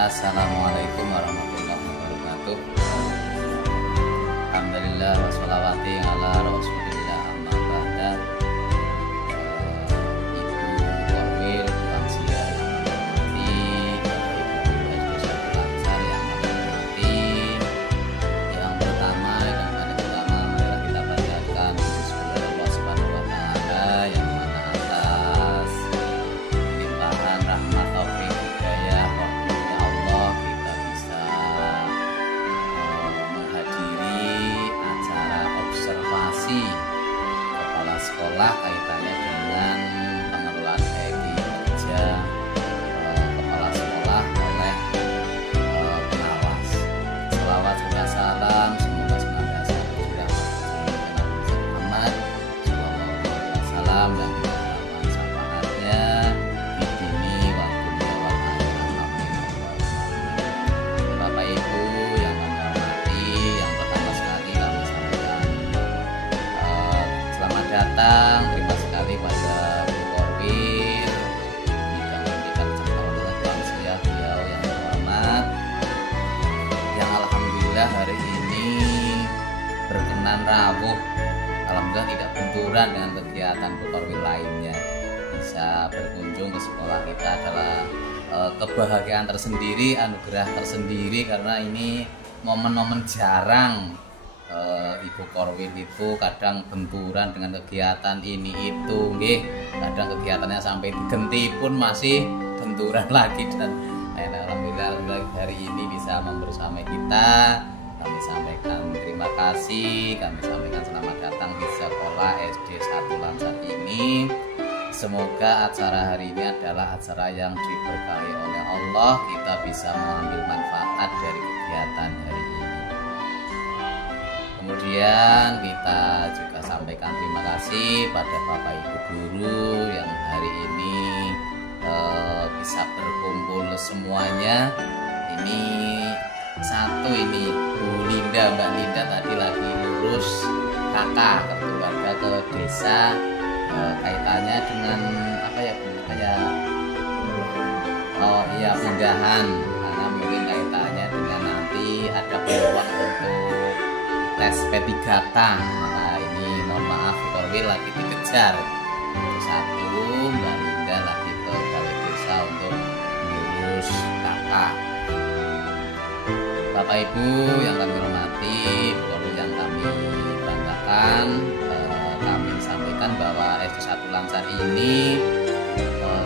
Assalamualaikum warahmatullahi wabarakatuh. Alhamdulillah washolawati ala rasulillah amma ba'da. Ibu Korwil, lansia yang menghormati, Bapak Ibu Guru Lancar yang menghormati. Yang pertama, marilah kita panjatkan puji syukur Allah Subhanahu wa taala yang mana atas limpahan rahmat taufik hidayah kita bisa menghadiri acara observasi kepala sekolah kaitannya dengan pengelolaan EKI kerja kepala sekolah oleh pengawas. Selawat serta salam semoga senantiasa tercurah Nabi Muhammad sallallahu alaihi wasallam dan syafaatnya di dini waktu wal akhirah. Bapak Ibu yang kami hormati, yang pertama sekali kami sampaikan selamat datang, terima sekali pada Bu Korwil bidang pendidikan serta olahraga lansia beliau yang terhormat, yang alhamdulillah hari ini berkenan rawuh, alhamdulillah tidak benturan dengan kegiatan Bu Korwil lainnya. Bisa berkunjung ke sekolah kita adalah kebahagiaan tersendiri, anugerah tersendiri, karena ini momen-momen jarang. Ibu Korwil itu kadang benturan dengan kegiatan ini itu, nggih. Kadang kegiatannya sampai digenti pun masih benturan lagi, dan alhamdulillah hari ini bisa membersamai kita. Kami sampaikan terima kasih, kami sampaikan selamat datang di sekolah SD 1 Lancar ini. Semoga acara hari ini adalah acara yang diberkahi oleh Allah. Kita bisa mengambil manfaat dari kegiatan hari ini. Kemudian kita juga sampaikan terima kasih pada Bapak Ibu Guru yang hari ini bisa berkumpul semuanya. Ini satu ini Bu Linda, Mbak Linda tadi lagi lurus kakak ke keluarga ke desa. Kaitannya dengan apa ya Bu? Kayak pindahan, karena mungkin kaitannya dengan nanti ada peluang untuk tes P3K. Maka ini mohon maaf Bu Korwil lagi dikejar. Satu, Mbak Linda lagi ke balai desa untuk mengurus kakak. Bapak Ibu yang kami hormati, Bu Korwil yang kami banggakan, kami sampaikan bahwa SD 1 Lancar ini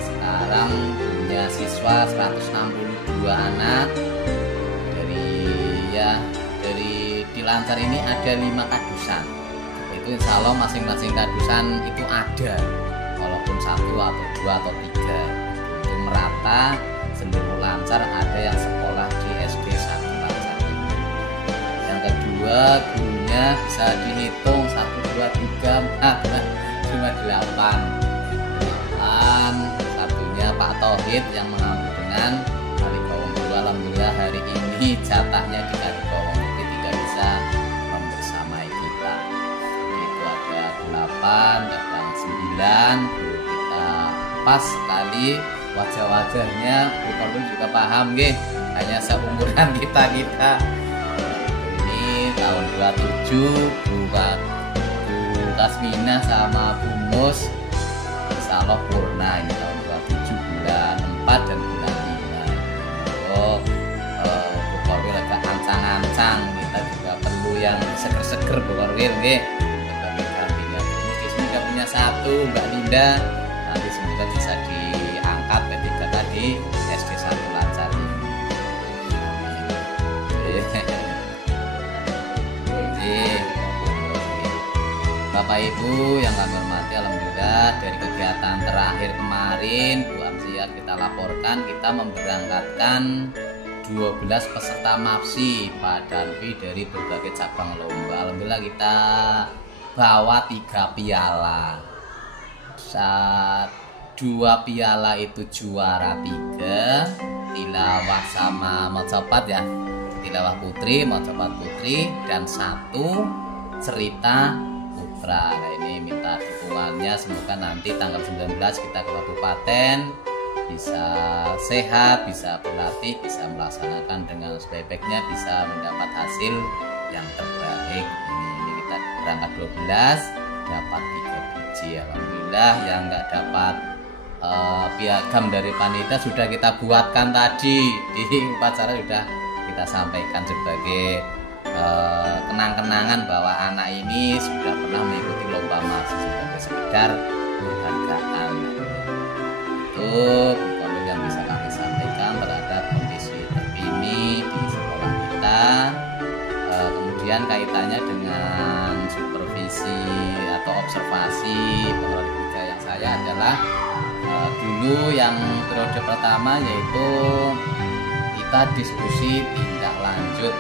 sekarang punya siswa 162 anak. Dari di Lancar ini ada 5 kadusan. Itu insya Allah masing-masing kadusan itu ada, walaupun 1 atau 2 atau 3, itu merata seluruh Lancar ada yang sekolah di SD 1 Lancar ini. Yang kedua, gurunya bisa dihitung 1, 2, 3, 4, cuma 8. Dan satunya Pak Tauhid yang mengambil dengan Kalikowong 2. Alhamdulillah hari ini jatahnya di Kalikowong jadi tidak bisa membersamai kita. Itu ada 8, kadang 9. Kita pas sekali wajah-wajahnya, Bu Korwil juga paham nggih, hanya seumuran kita. Ini tahun 27 Bu Kasmina sama Bu Mus insya Allah purna ini tahun 27 bulan 4 dan bulan 5. Bu Korwil agak ancang-ancang, kita juga perlu yang seger-seger Bu Korwil nggih. Sebagai gantinya Bu Mus di sini punya 1 Mbak Linda, nanti semoga bisa diangkat P3 tadi SD 1 Lancar ini. Bapak Ibu yang kami hormati, alhamdulillah dari kegiatan terakhir kemarin Bu Amsia kita laporkan, kita memberangkatkan 12 peserta MAPSI Pak Danvi dari berbagai cabang lomba. Alhamdulillah kita bawa 3 piala. 2 piala itu juara 3, tilawah sama mocopat ya, tilawah putri, mocopat putri, dan 1 cerita putra. Nah, ini minta dukungannya, semoga nanti tanggal 19 kita ke kabupaten bisa sehat, bisa berlatih, bisa melaksanakan dengan sebaik-baiknya, bisa mendapat hasil yang terbaik. Ini kita berangkat 12 dapat 3 biji, alhamdulillah. Yang nggak dapat piagam dari panitia sudah kita buatkan tadi di upacara, sudah kita sampaikan sebagai kenang-kenangan bahwa anak ini sudah pernah mengikuti lomba mahasiswa, sebagai sekedar penghargaan. Itu konten yang bisa kami sampaikan terhadap kondisi terkini di sekolah kita. Kemudian kaitannya dengan supervisi atau observasi pengelola liga yang saya adalah dulu yang periode pertama yaitu kita diskusi tindak lanjut.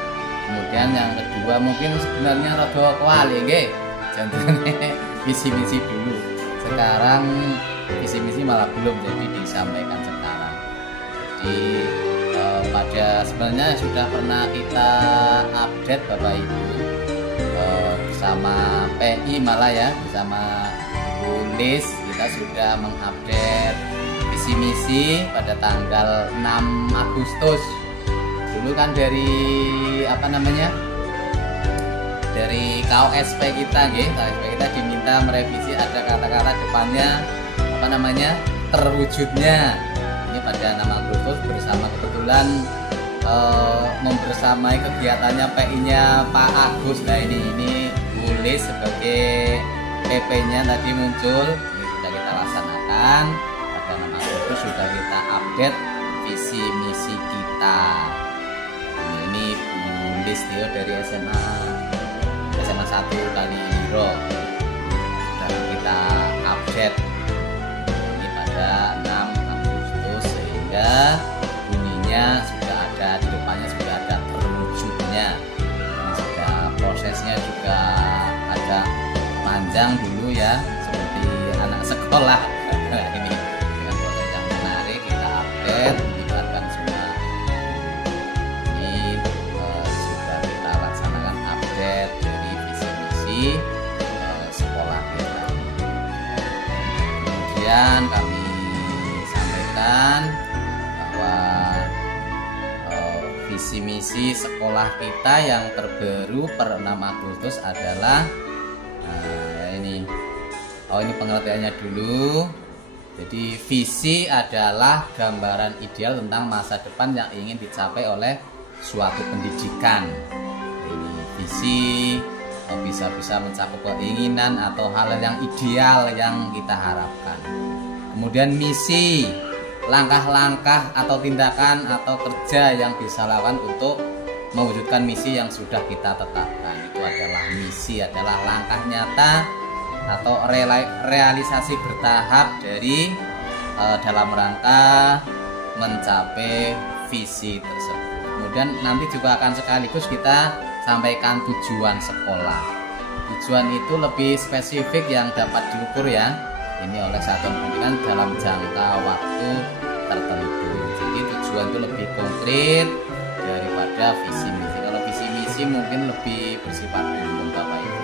Kemudian yang kedua mungkin sebenarnya rada kuali nggih, jantine visi-misi dulu. Sekarang visi-misi malah belum, jadi disampaikan sekarang. Jadi pada sebenarnya sudah pernah kita update Bapak Ibu bersama PI, malah ya bersama Bu Lis kita sudah mengupdate visi misi pada tanggal 6 Agustus. Dulu kan dari dari KOSP kita diminta merevisi, ada kata-kata depannya terwujudnya. Ini pada 6 Agustus bersama kebetulan membersamai kegiatannya PI-nya Pak Agus. Nah ini Bu Lis sebagai PP-nya tadi muncul, ini sudah kita laksanakan. Pada 6 Agustus sudah kita update visi misi kita. Ini Bu Lis dari SMA 1 Kaliro sudah kita update ini pada 6 Agustus, sehingga bunyinya sudah ada di depannya, sudah ada terwujudnya. Ini sudah prosesnya juga agak panjang dulu ya, seperti anak sekolah. Ini dengan proses yang menarik kita update, melibatkan semua. Ini sudah kita laksanakan update dari visi misi sekolah kita. Kemudian kami sampaikan bahwa visi misi sekolah kita yang terbaru per 6 Agustus adalah ini pengertiannya dulu. Jadi visi adalah gambaran ideal tentang masa depan yang ingin dicapai oleh suatu pendidikan. Ini visi bisa mencakup keinginan atau hal yang ideal yang kita harapkan. Kemudian misi, langkah-langkah atau tindakan atau kerja yang bisa lakukan untuk mewujudkan misi yang sudah kita tetapkan. Itu adalah misi, adalah langkah nyata atau realisasi bertahap dari dalam rangka mencapai visi tersebut. Kemudian nanti juga akan sekaligus kita sampaikan tujuan sekolah. Tujuan itu lebih spesifik yang dapat diukur ya, ini oleh satuan pendidikan dalam jangka waktu tertentu. Jadi tujuan itu lebih konkret daripada visi misi. Kalau visi misi mungkin lebih bersifat umum Bapak Ibu.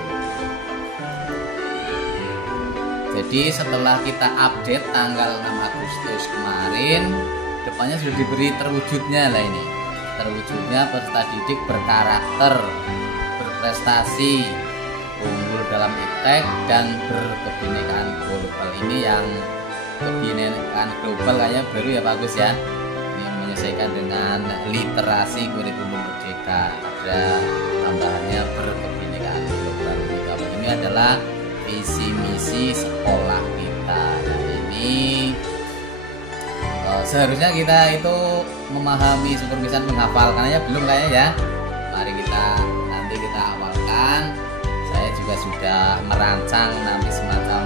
Jadi setelah kita update tanggal 6 Agustus kemarin, depannya sudah diberi terwujudnya lah ini. Terwujudnya peserta didik berkarakter, berprestasi, unggul dalam iptek dan berkebinekaan global. Ini yang kebinekaan global kayaknya baru ya bagus ya. Ini menyesuaikan dengan literasi kurikulum merdeka. Ada tambahannya berkebinekaan global. Ini adalah visi misi sekolah kita. Nah, ini seharusnya kita itu memahami supervisan, menghafalkannya belum kayaknya ya. Mari nanti kita awalkan. Saya juga sudah merancang nanti semacam,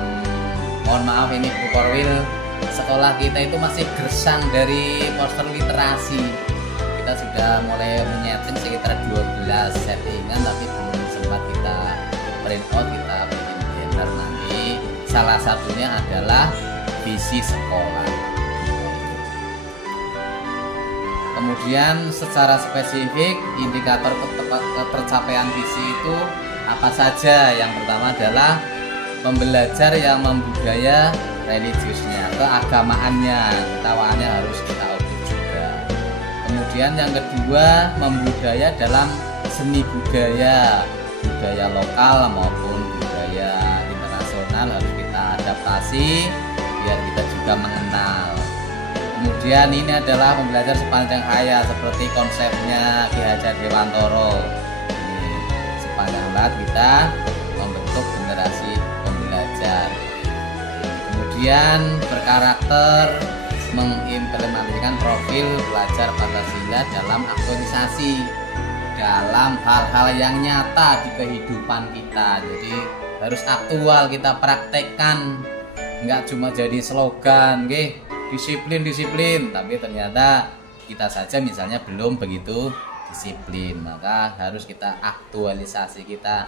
mohon maaf ini Bu Korwil, sekolah kita itu masih gersang dari poster literasi. Kita sudah mulai menyeting sekitar 12 settingan, tapi belum sempat kita print out, kita bikin banner nanti. Salah satunya adalah visi sekolah. Kemudian secara spesifik indikator ketercapaian visi itu apa saja? Yang pertama adalah pembelajar yang membudaya religiusnya, keagamaannya, ketawaannya harus kita ukur juga. Kemudian yang kedua, membudaya dalam seni budaya lokal maupun budaya internasional harus kita adaptasi biar kita juga mengenal. Kemudian ini adalah pembelajar sepanjang hayat seperti konsepnya Ki Hajar Dewantoro. Sepanjang hayat kita membentuk generasi pembelajar. Kemudian berkarakter mengimplementasikan profil belajar Pancasila dalam aktualisasi, dalam hal-hal yang nyata di kehidupan kita. Jadi harus aktual kita praktekkan, nggak cuma jadi slogan, disiplin, tapi ternyata kita saja misalnya belum begitu disiplin. Maka harus kita aktualisasi, kita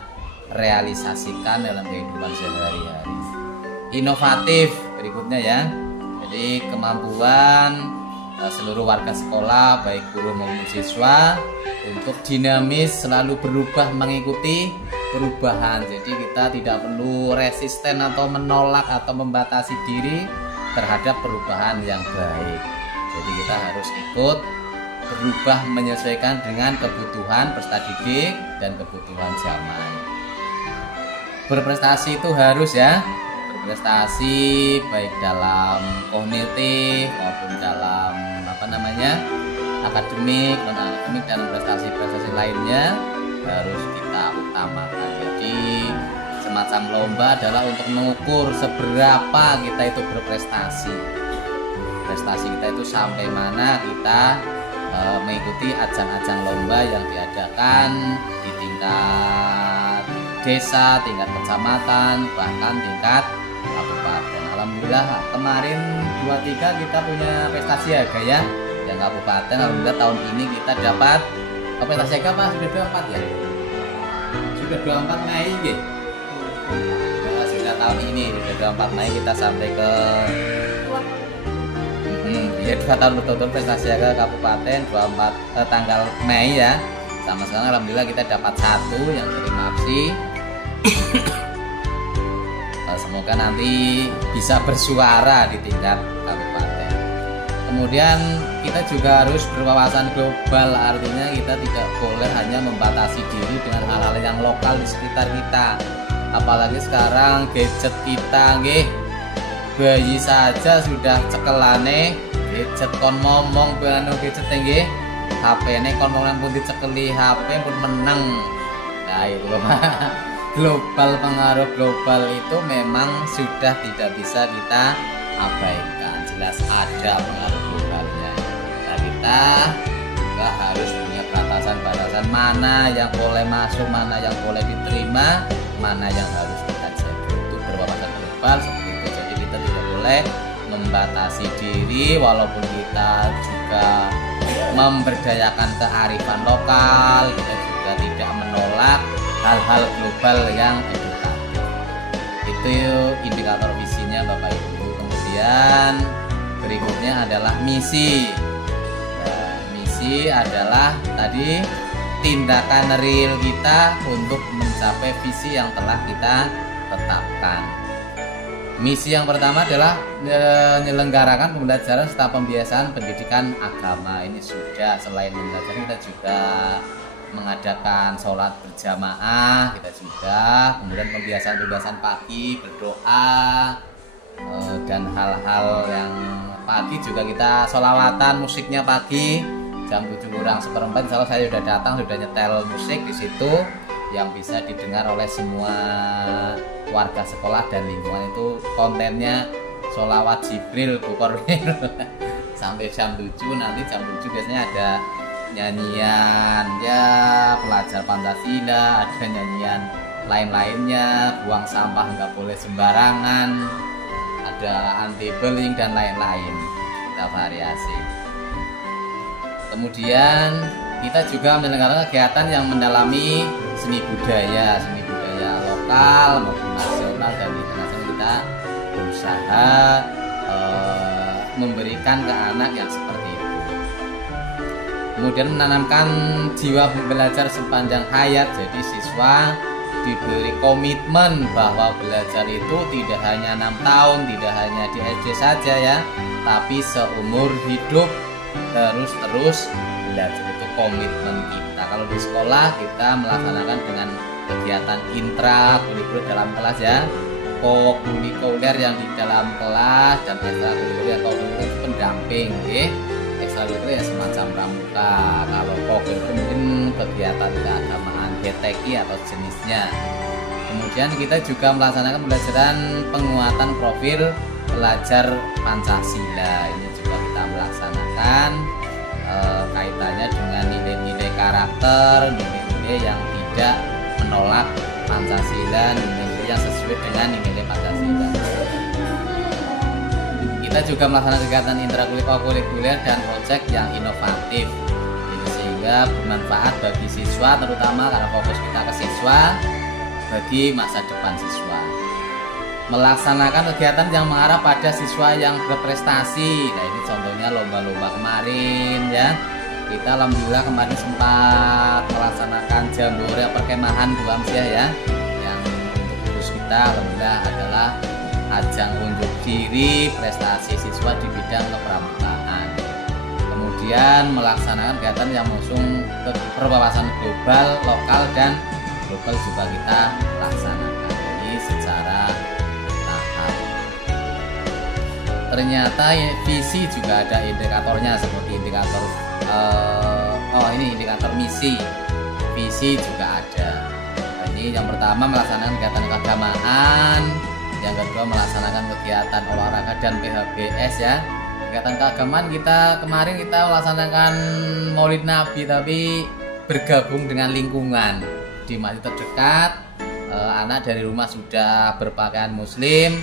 realisasikan dalam kehidupan sehari-hari. Inovatif berikutnya ya. Jadi kemampuan seluruh warga sekolah baik guru maupun siswa untuk dinamis selalu berubah mengikuti perubahan. Jadi kita tidak perlu resisten atau menolak atau membatasi diri terhadap perubahan yang baik. Jadi kita harus ikut berubah menyesuaikan dengan kebutuhan peserta didik dan kebutuhan zaman. Berprestasi itu harus ya, berprestasi baik dalam kognitif maupun dalam akademik, non akademik dan prestasi-prestasi lainnya harus kita utamakan. Jadi semacam lomba adalah untuk mengukur seberapa kita itu berprestasi. Prestasi kita itu sampai mana kita mengikuti ajang-ajang lomba yang diadakan di tingkat desa, tingkat kecamatan, bahkan tingkat kabupaten. Alhamdulillah kemarin 23 kita punya prestasi harga ya, yang kabupaten. Alhamdulillah tahun ini kita dapat prestasi apa? Sudah 24 ya? Sudah 24 Mei gitu. Sudah tahun ini, sudah 24 Mei kita sampai ke ya 2 tahun betul-betul prestasi ke kabupaten 24 tanggal Mei ya. Sama sekarang alhamdulillah kita dapat 1 yang terima aksi. Semoga nanti bisa bersuara di tingkat kabupaten. Kemudian kita juga harus berwawasan global, artinya kita tidak boleh hanya membatasi diri dengan hal-hal yang lokal di sekitar kita. Apalagi sekarang gadget kita bayi saja sudah cekelane gadget, kon ngomong bano gadget nggih. HP ini kon ngomong pun dicekeli, HP pun menang. Nah itu loh. Global, pengaruh global itu memang sudah tidak bisa kita abaikan. Jelas ada pengaruh globalnya. Nah, kita juga harus punya batasan-batasan mana yang boleh masuk, mana yang boleh diterima, mana yang harus kita jaga. Untuk berwawasan global seperti itu. Jadi kita tidak boleh membatasi diri, walaupun kita juga memberdayakan kearifan lokal. Kita juga tidak menolak hal-hal global yang edukatif. Itu indikator visinya Bapak Ibu. Kemudian berikutnya adalah misi. Nah, misi adalah tadi tindakan real kita untuk mencapai visi yang telah kita tetapkan. Misi yang pertama adalah menyelenggarakan pembelajaran serta pembiasaan pendidikan agama. Ini sudah, selain pembelajaran kita juga mengadakan sholat berjamaah, kita sudah, kemudian pembiasaan pagi, berdoa, dan hal-hal yang pagi juga kita sholawatan, musiknya pagi jam 7:04. Insya Allah saya sudah datang, sudah nyetel musik di situ yang bisa didengar oleh semua warga sekolah dan lingkungan. Itu kontennya sholawat Jibril Bukorwil sampai jam 7. Nanti jam 7 biasanya ada nyanyian ya pelajar Pancasila, ada nyanyian lain-lainnya, buang sampah nggak boleh sembarangan, ada anti bullying dan lain-lain, kita variasi. Kemudian kita juga menyelenggarakan kegiatan yang mendalami seni budaya lokal maupun nasional dan internasional. Kita berusaha memberikan ke anak yang seperti itu. Kemudian menanamkan jiwa belajar sepanjang hayat. Jadi siswa diberi komitmen bahwa belajar itu tidak hanya 6 tahun, tidak hanya di SD saja ya, tapi seumur hidup terus belajar. Itu komitmen kita. Kalau di sekolah kita melaksanakan dengan kegiatan intra kurikuler dalam kelas ya, kokurikuler yang di dalam kelas, dan ekstrakurikuler itu pendamping ya. Ekstrakurikuler ya semacam pramuka. Kalau kokurikuler mungkin kegiatan keagamaan, GTK atau jenisnya. Kemudian kita juga melaksanakan pembelajaran penguatan profil pelajar Pancasila. Ini juga kita melaksanakan kaitannya dengan nilai-nilai karakter, nilai-nilai yang tidak menolak Pancasila, nilai-nilai yang sesuai dengan nilai Pancasila. Kita juga melaksanakan kegiatan intrakurikuler dan proyek yang inovatif, ini sehingga bermanfaat bagi siswa, terutama karena fokus kita ke siswa, bagi masa depan siswa. Melaksanakan kegiatan yang mengarah pada siswa yang berprestasi. Nah, ini contohnya lomba-lomba kemarin ya. Kita alhamdulillah kemarin sempat melaksanakan jambore perkemahan Bu Amsiah ya. Yang untuk khusus kita alhamdulillah adalah ajang unjuk diri prestasi siswa di bidang kepramukaan. Kemudian melaksanakan kegiatan yang mengusung berwawasan global, lokal dan global juga kita laksanakan. Ini secara ternyata visi juga ada indikatornya, seperti indikator ini indikator misi, visi juga ada. Ini yang pertama melaksanakan kegiatan keagamaan, yang kedua melaksanakan kegiatan olahraga dan PHBS ya. Kegiatan keagamaan kemarin kita melaksanakan Maulid Nabi, tapi bergabung dengan lingkungan di masjid terdekat. Anak dari rumah sudah berpakaian muslim,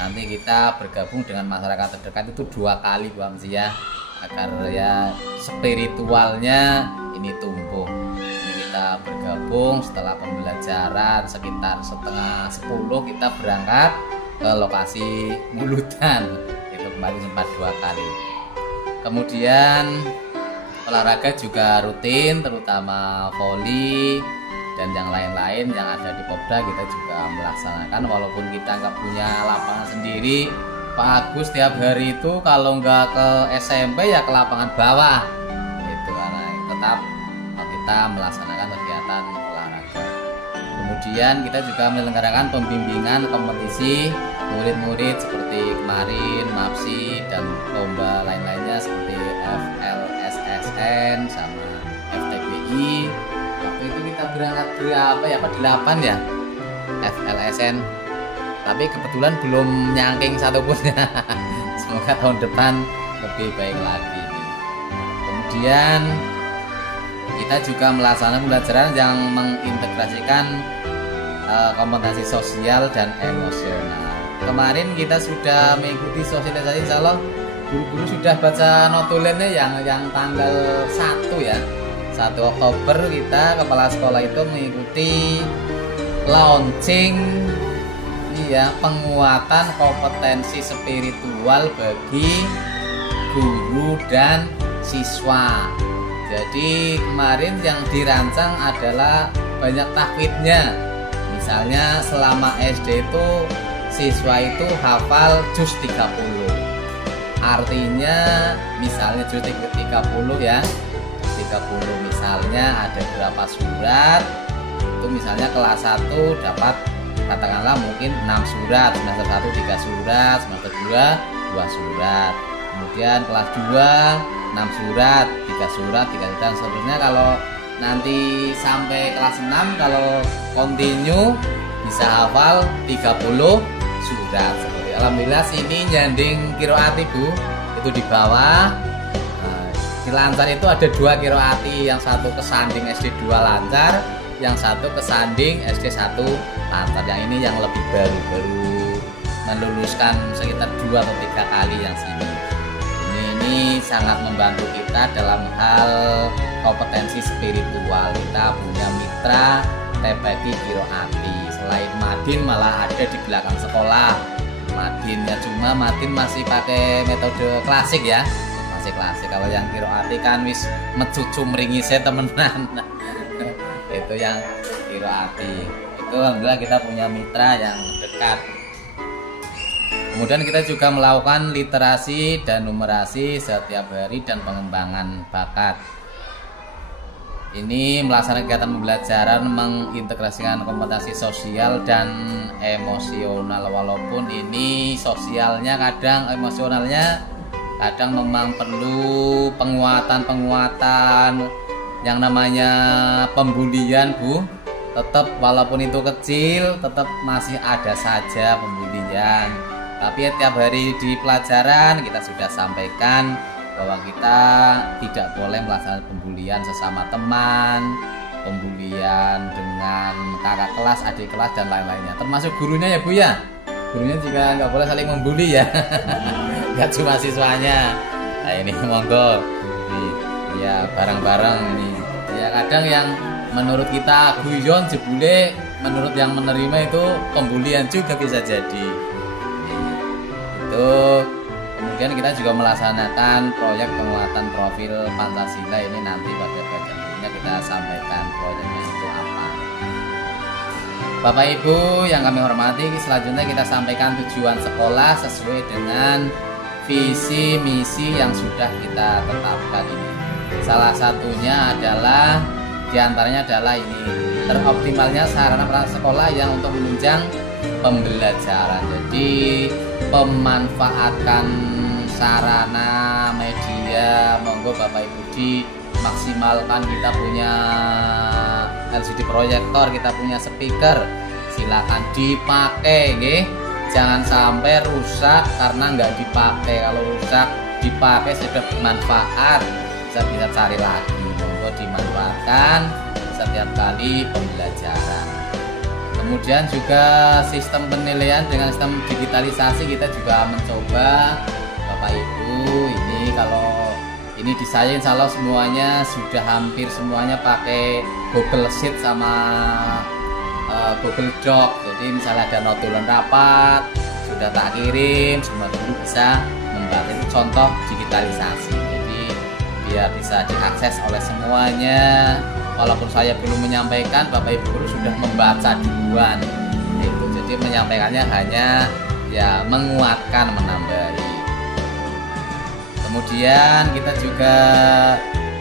nanti kita bergabung dengan masyarakat terdekat itu 2 kali Bu Amsiah, agar ya spiritualnya ini tumbuh. Ini kita bergabung setelah pembelajaran sekitar setengah 10 kita berangkat ke lokasi mulutan, itu kemarin sempat 2 kali. Kemudian olahraga juga rutin, terutama voli dan yang lain-lain yang ada di Popda kita juga melaksanakan, walaupun kita nggak punya lapangan sendiri. Pak Agus tiap hari itu kalau nggak ke SMP ya ke lapangan bawah itu, karena tetap kita melaksanakan kegiatan olahraga. Kemudian kita juga menyelenggarakan pembimbingan kompetisi murid-murid seperti kemarin MAPSI dan lomba lain-lainnya seperti FLSSN sama FTBI. Waktu itu kita berangkat berapa ya, 8 ya FLSN, tapi kebetulan belum nyangking satupun ya. Semoga tahun depan lebih baik lagi. Kemudian kita juga melaksanakan pembelajaran yang mengintegrasikan kompetensi sosial dan emosional. Kemarin kita sudah mengikuti sosialisasi, insya Allah guru-guru sudah baca notulennya yang tanggal 1 ya, 1 Oktober kita kepala sekolah itu mengikuti launching penguatan kompetensi spiritual bagi guru dan siswa. Jadi kemarin yang dirancang adalah banyak tahfidnya. Misalnya selama SD itu siswa itu hafal juz 30. Artinya misalnya juz 30 ya, 30 misalnya ada berapa surat, itu misalnya kelas 1 dapat katakanlah mungkin 6 surat, semester 1 3 surat, semester 2 2 surat, kemudian kelas 2 6 surat, 3 surat, 3 surat, dan seterusnya. Kalau nanti sampai kelas 6 kalau continue bisa hafal 30 surat seperti. Alhamdulillah sini nyanding kiroati Bu, itu di bawah. Di lancar itu ada 2 kiroati, yang satu kesanding SD 2 lancar, yang satu kesanding SD 1 lancar. Yang ini yang lebih baru meluluskan sekitar 2 atau 3 kali yang sini. Ini sangat membantu kita dalam hal kompetensi spiritual. Kita punya mitra TPQ Kiroati. Selain Madin malah ada di belakang sekolah Madinnya, cuma Madin masih pakai metode klasik ya, masih klasik. Kalau yang Kiroati kan wis mecucu meringi saya temenan. Itu yang Kiroati. itu alhamdulillah kita punya mitra yang dekat. Kemudian kita juga melakukan literasi dan numerasi setiap hari dan pengembangan bakat. Ini melaksanakan kegiatan pembelajaran mengintegrasikan kompetensi sosial dan emosional, walaupun ini sosialnya kadang, emosionalnya kadang memang perlu penguatan yang namanya pembulian, Bu. Tetap walaupun itu kecil tetap masih ada saja pembulian. Tapi tiap hari di pelajaran kita sudah sampaikan bahwa kita tidak boleh melaksanakan pembulian sesama teman, pembulian dengan kakak kelas, adik kelas dan lain-lainnya. Termasuk gurunya ya Bu ya. Gurunya juga nggak boleh saling membuli ya. Nggak cuma siswanya. Nah ini monggo. Ya bareng-bareng ini. Ya kadang yang menurut kita guyon jebule, menurut yang menerima itu pembulian juga bisa jadi. Kemudian kita juga melaksanakan proyek penguatan profil Pancasila. Ini nanti pada bagian berikutnya kita sampaikan proyeknya itu apa. Bapak Ibu yang kami hormati, selanjutnya kita sampaikan tujuan sekolah sesuai dengan visi misi yang sudah kita tetapkan ini. Salah satunya adalah diantaranya adalah ini, teroptimalnya sarana peralatan sekolah yang untuk menunjang pembelajaran. Jadi pemanfaatan sarana media, monggo Bapak Ibu dimaksimalkan. Kita punya LCD proyektor, kita punya speaker, silakan dipakai, nggih. Jangan sampai rusak karena nggak dipakai. Kalau rusak dipakai sudah bermanfaat, bisa cari lagi. Monggo dimanfaatkan setiap kali pembelajaran. Kemudian juga sistem penilaian dengan sistem digitalisasi kita juga mencoba, Bapak Ibu. Ini kalau ini di saya insya Allah semuanya sudah hampir semuanya pakai Google Sheet sama Google Doc. Jadi misalnya ada notulen rapat sudah tak kirim, semua guru bisa membaca. Itu contoh digitalisasi. Jadi biar bisa diakses oleh semuanya. Walaupun saya belum menyampaikan, Bapak Ibu guru sudah membaca duluan. Itu jadi menyampaikannya hanya ya menguatkan, menambahi. Kemudian kita juga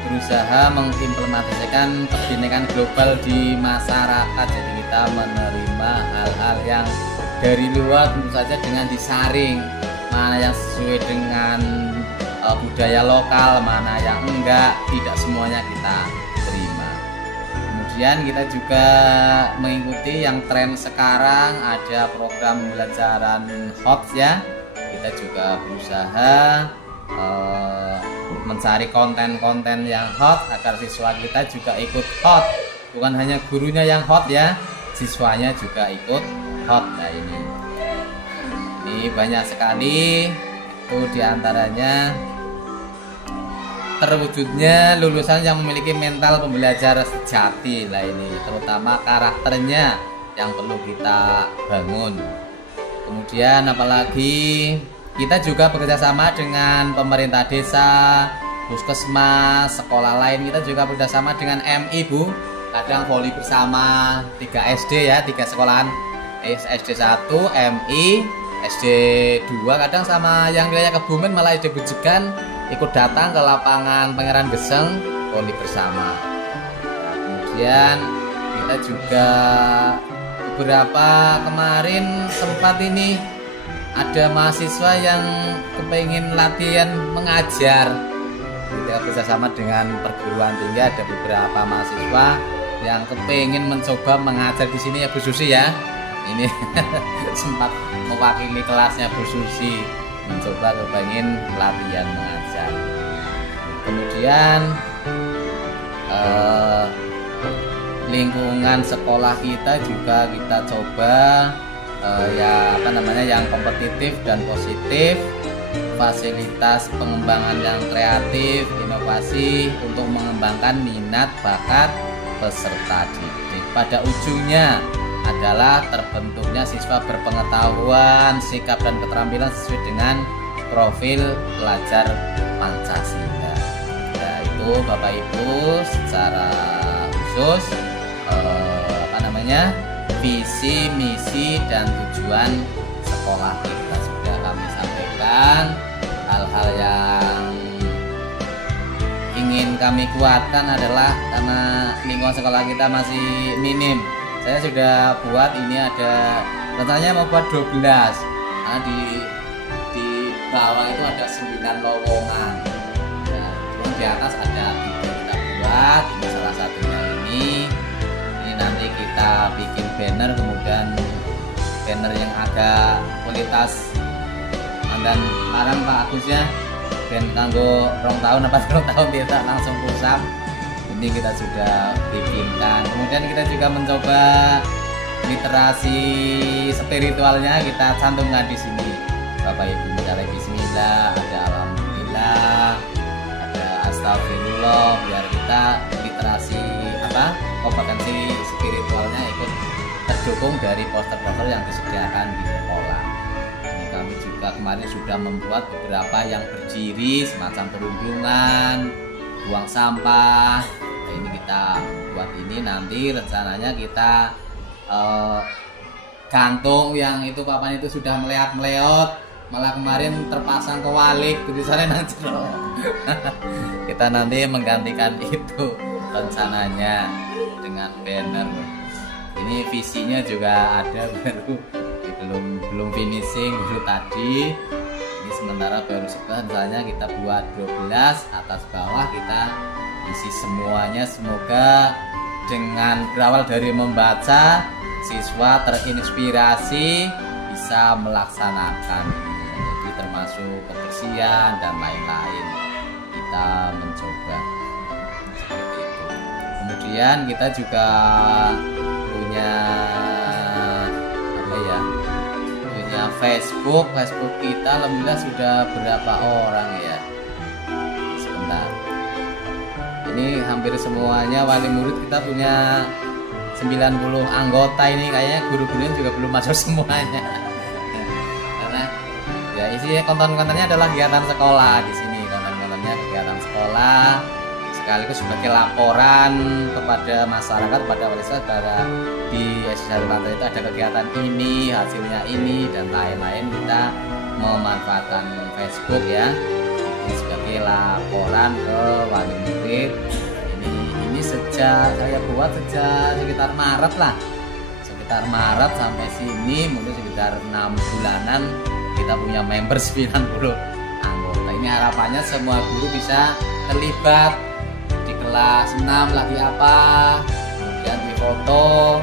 berusaha mengimplementasikan kebinekaan global di masyarakat. Jadi kita menerima hal-hal yang dari luar tentu saja dengan disaring, mana yang sesuai dengan budaya lokal, mana yang enggak, tidak semuanya kita terima. Kemudian kita juga mengikuti yang tren sekarang, ada program pembelajaran hot ya. Kita juga berusaha mencari konten-konten yang hot agar siswa kita juga ikut hot. Bukan hanya gurunya yang hot ya, siswanya juga ikut hot. Nah ini banyak sekali. Itu diantaranya terwujudnya lulusan yang memiliki mental pembelajar sejati. Lah ini terutama karakternya yang perlu kita bangun. Kemudian apalagi kita juga bekerjasama dengan pemerintah desa, puskesmas, sekolah lain. Kita juga bekerjasama dengan MI Bu. Kadang voli bersama 3 SD ya, 3 sekolahan, SD 1, MI, SD 2, kadang sama yang wilayah Kebumen malah SD Bujegan ikut datang ke lapangan Pangeran Geseng voli bersama. Nah, kemudian kita juga beberapa kemarin sempat ini ada mahasiswa yang kepengen latihan mengajar. Kita bersama dengan perguruan tinggi, ada beberapa mahasiswa yang kepengen mencoba mengajar di sini ya Bu Susi ya. Ini sempat mewakili kelasnya Bu Susi, mencoba kepengen latihan mengajar. Kemudian lingkungan sekolah kita juga kita coba yang kompetitif dan positif, fasilitas pengembangan yang kreatif, inovasi untuk mengembangkan minat bakat peserta didik. Pada ujungnya adalah terbentuknya siswa berpengetahuan, sikap dan keterampilan sesuai dengan profil pelajar Pancasila. Nah, itu Bapak Ibu secara khusus visi, misi, dan tujuan sekolah kita sudah kami sampaikan. Hal-hal yang ingin kami kuatkan adalah karena lingkungan sekolah kita masih minim. Saya sudah buat ini ada rencananya mau buat 12. Karena di bawah itu ada 9 lowongan. Nah, di atas ada 3 kita buat. Ini salah satunya ini. Ini nanti kita bikin banner, kemudian banner yang agak kualitas dan larang Pak Agus ya. Dan kanggo 2 tahun apa 3 tahun kita langsung kusam. Ini kita sudah bikinkan. Kemudian kita juga mencoba literasi spiritualnya kita cantumkan di sini. Bapak Ibu ada bismillah, ada alhamdulillah, ada astagfirullah, biar kita literasi kompetensi spiritualnya ikut terdukung dari poster-poster yang disediakan di sekolah. Ini kami juga kemarin sudah membuat beberapa yang berdiri semacam perundungan, buang sampah. Nah, ini kita buat ini, nanti rencananya kita gantung yang itu papan itu sudah meleot, malah kemarin terpasang kewalik tulisannya nang jero. Kita nanti menggantikan itu rencananya dengan banner. Ini visinya juga ada baru, belum finishing dulu tadi. Ini sementara baru sebelah, misalnya kita buat 12 atas bawah, kita isi semuanya. Semoga dengan berawal dari membaca, siswa terinspirasi bisa melaksanakan. Jadi termasuk kebersihan dan lain-lain, kita mencoba seperti itu. Kemudian kita juga punya Facebook kita alhamdulillah sudah berapa orang ya. Sebentar, ini hampir semuanya wali murid kita punya 90 anggota. Ini kayaknya guru-gurunya juga belum masuk semuanya. Karena ya isi konten-kontennya adalah kegiatan sekolah di sini. Konten-kontennya kegiatan sekolah sekaligus sebagai laporan kepada masyarakat, pada wali siswa di SD Pantai itu ada kegiatan ini, hasilnya ini dan lain-lain. Kita memanfaatkan Facebook ya ini sebagai laporan ke wali murid. Ini sejak saya buat sejak sekitar Maret lah, sekitar Maret sampai sini mungkin sekitar 6 bulanan kita punya member 90 anggota. Ini harapannya semua guru bisa terlibat di kelas 6 lagi apa, kemudian di foto,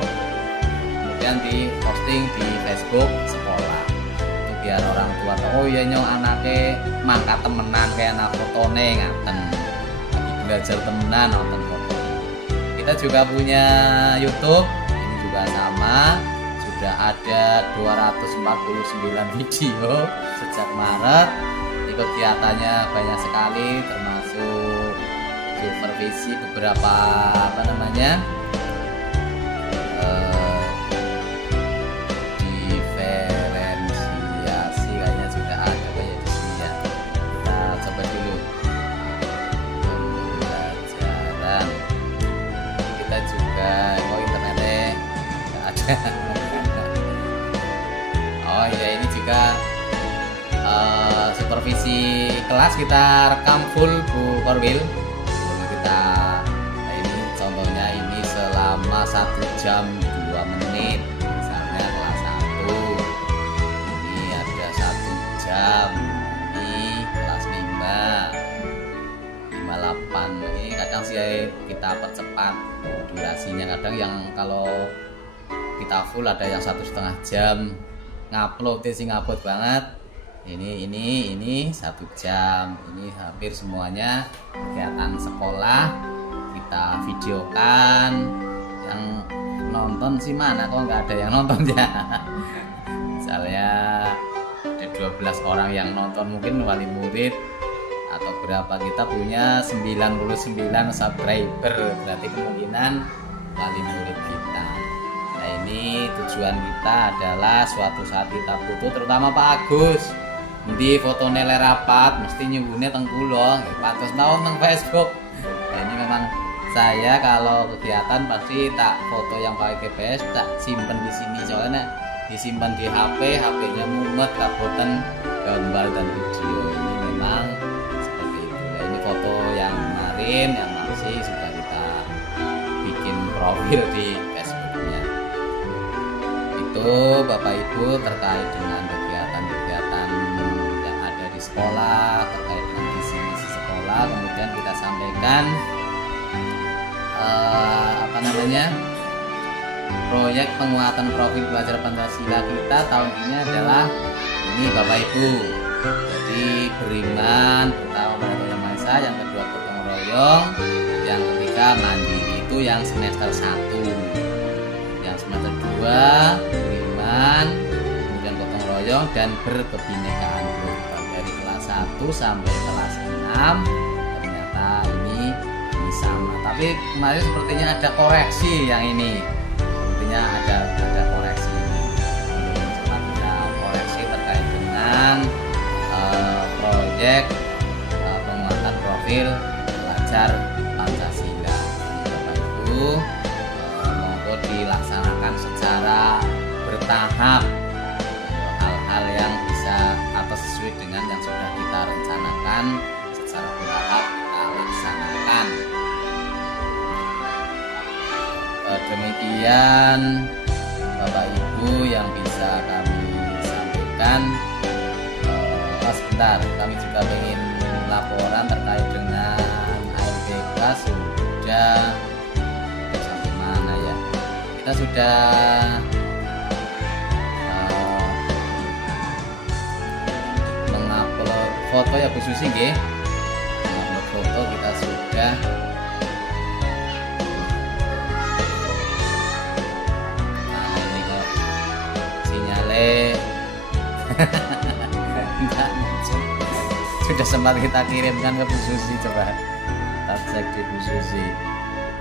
kemudian di posting di Facebook sekolah. Itu biar orang tua tahu, oh iya nyong anaknya mangkat temenan kayak anak fotone ngaten, lagi belajar temenan nonton foto. Kita juga punya YouTube, ini juga sama, sudah ada 249 video sejak Maret. Ini kegiatannya banyak sekali, termasuk supervisi beberapa diferensiasi kayaknya sudah ada kayak di sini ya. Kita coba dulu pembelajaran. Kita juga internetnya nggak ada. Oh ya, ini juga supervisi kelas kita rekam full Bu Korwil. Nah, ini contohnya ini selama 1 jam 2 menit, misalnya kelas 1 ini ada 1 jam, ini kelas 5, 58. Ini kadang sih kita percepat durasinya, kadang yang kalau kita full ada yang 1,5 jam ngupload sih ngupload banget. Ini 1 jam. Ini hampir semuanya kegiatan sekolah kita videokan. Yang nonton sih mana kok nggak ada yang nonton ya. Misalnya ada 12 orang yang nonton, mungkin wali murid atau berapa, kita punya 99 subscriber, berarti kemungkinan wali murid kita. Nah, ini tujuan kita adalah suatu saat kita butuh, terutama Pak Agus di foto nilai rapat mesti nyebutnya teng kula, Pak Agus tahun teng Facebook. Nah, ini memang saya kalau kegiatan pasti tak foto yang pakai GPS, tak simpen di sini, soalnya disimpan di HP, HP-nya mumet, kabutan gambar dan video. Ini memang seperti itu. Nah, ini foto yang kemarin yang masih sudah kita bikin profil di Facebooknya. Itu Bapak Ibu terkait dengan kegiatan-kegiatan yang ada di sekolah, terkait dengan visi-misi sekolah. Kemudian kita sampaikan proyek penguatan profil belajar Pancasila kita tahun ini adalah ini Bapak Ibu. Jadi beriman, pertama pada Tuhan Yang Maha Esa, yang kedua gotong royong, yang ketiga mandiri. Itu yang semester 1. Yang semester 2 beriman, kemudian gotong royong dan berkebinekaan global. Dari kelas 1 sampai kelas 6 ternyata ini sama. Tapi kemarin sepertinya ada koreksi yang ini. Sepertinya ada koreksi. Ada koreksi terkait dengan proyek penguatan profil belajar Pancasila. Bapak Ibu, monggo dilaksanakan secara bertahap. Hal-hal yang bisa atau sesuai dengan yang sudah kita rencanakan secara bertahap kita laksanakan. Demikian Bapak Ibu yang bisa kami sampaikan. Sebentar, kami juga ingin laporan terkait dengan ANBK sudah sampai mana ya? Kita sudah mengupload foto ya Bu Susi nggih. Mengupload foto kita sudah. Sudah sempat kita kirimkan ke Bu Susi, coba kita cek di Bu Susi.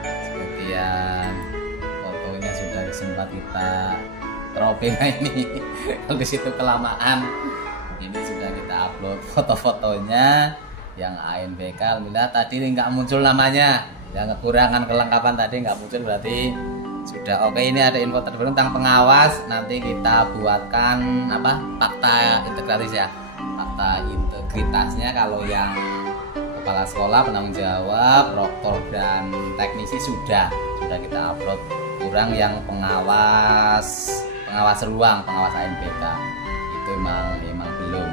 Sebagian fotonya sudah sempat kita dropping ini. Kalau di situ kelamaan, ini sudah kita upload foto-fotonya yang ANBK. Alhamdulillah tadi nggak muncul namanya, yang kekurangan kelengkapan tadi nggak muncul, berarti sudah oke. Ini ada info terbaru tentang pengawas. Nanti kita buatkan fakta integratis ya, fakta integritasnya. Kalau yang kepala sekolah, penanggung jawab, proktor dan teknisi sudah kita upload. Kurang yang pengawas ruang, pengawas ANBK itu memang belum.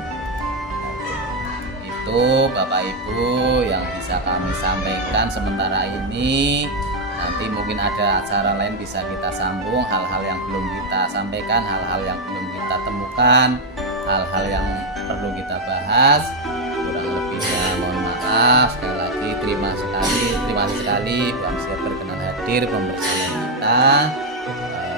Itu Bapak Ibu yang bisa kami sampaikan sementara ini. Nanti mungkin ada acara lain bisa kita sambung, hal-hal yang belum kita sampaikan, hal-hal yang belum kita temukan, hal-hal yang perlu kita bahas. Kurang lebihnya mohon maaf. Sekali lagi terima kasih sekali yang siap berkenan hadir bersama kita.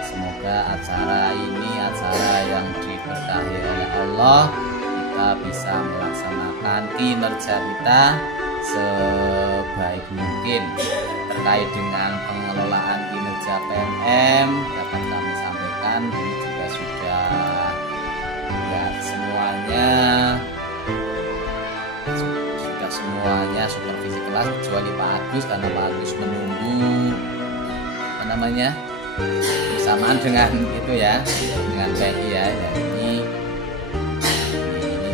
Semoga acara ini acara yang diberkahi oleh Allah, kita bisa melaksanakan kinerja kita sebaik mungkin. Terkait dengan pengelolaan kinerja PMM dapat kami sampaikan ini juga sudah semuanya supervisi kelas kecuali Pak Agus, karena Pak Agus menunggu bersamaan dengan itu ya, dengan PI ya. Dan ini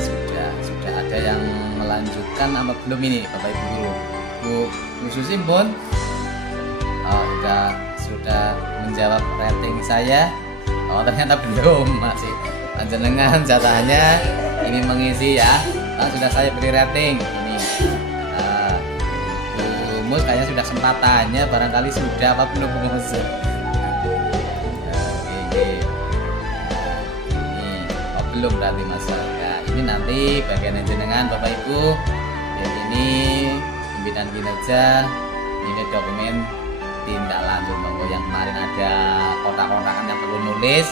sudah ada yang melanjutkan apa belum ini Bapak Ibu guru? Bu Susi pun sudah menjawab rating saya. Ternyata belum, masih panjenengan jatahnya ini mengisi ya. Sudah saya beri rating ini. Bu Mus kayaknya sudah sempatannya, barangkali sudah apa belum Bu Mus? Belum berarti Mas. Ini nanti bagian jenengan Bapak Ibu. Ini pimpinan kinerja, ini dokumen tindak lanjut monggo. Yang kemarin ada kotak-kotakan yang perlu nulis,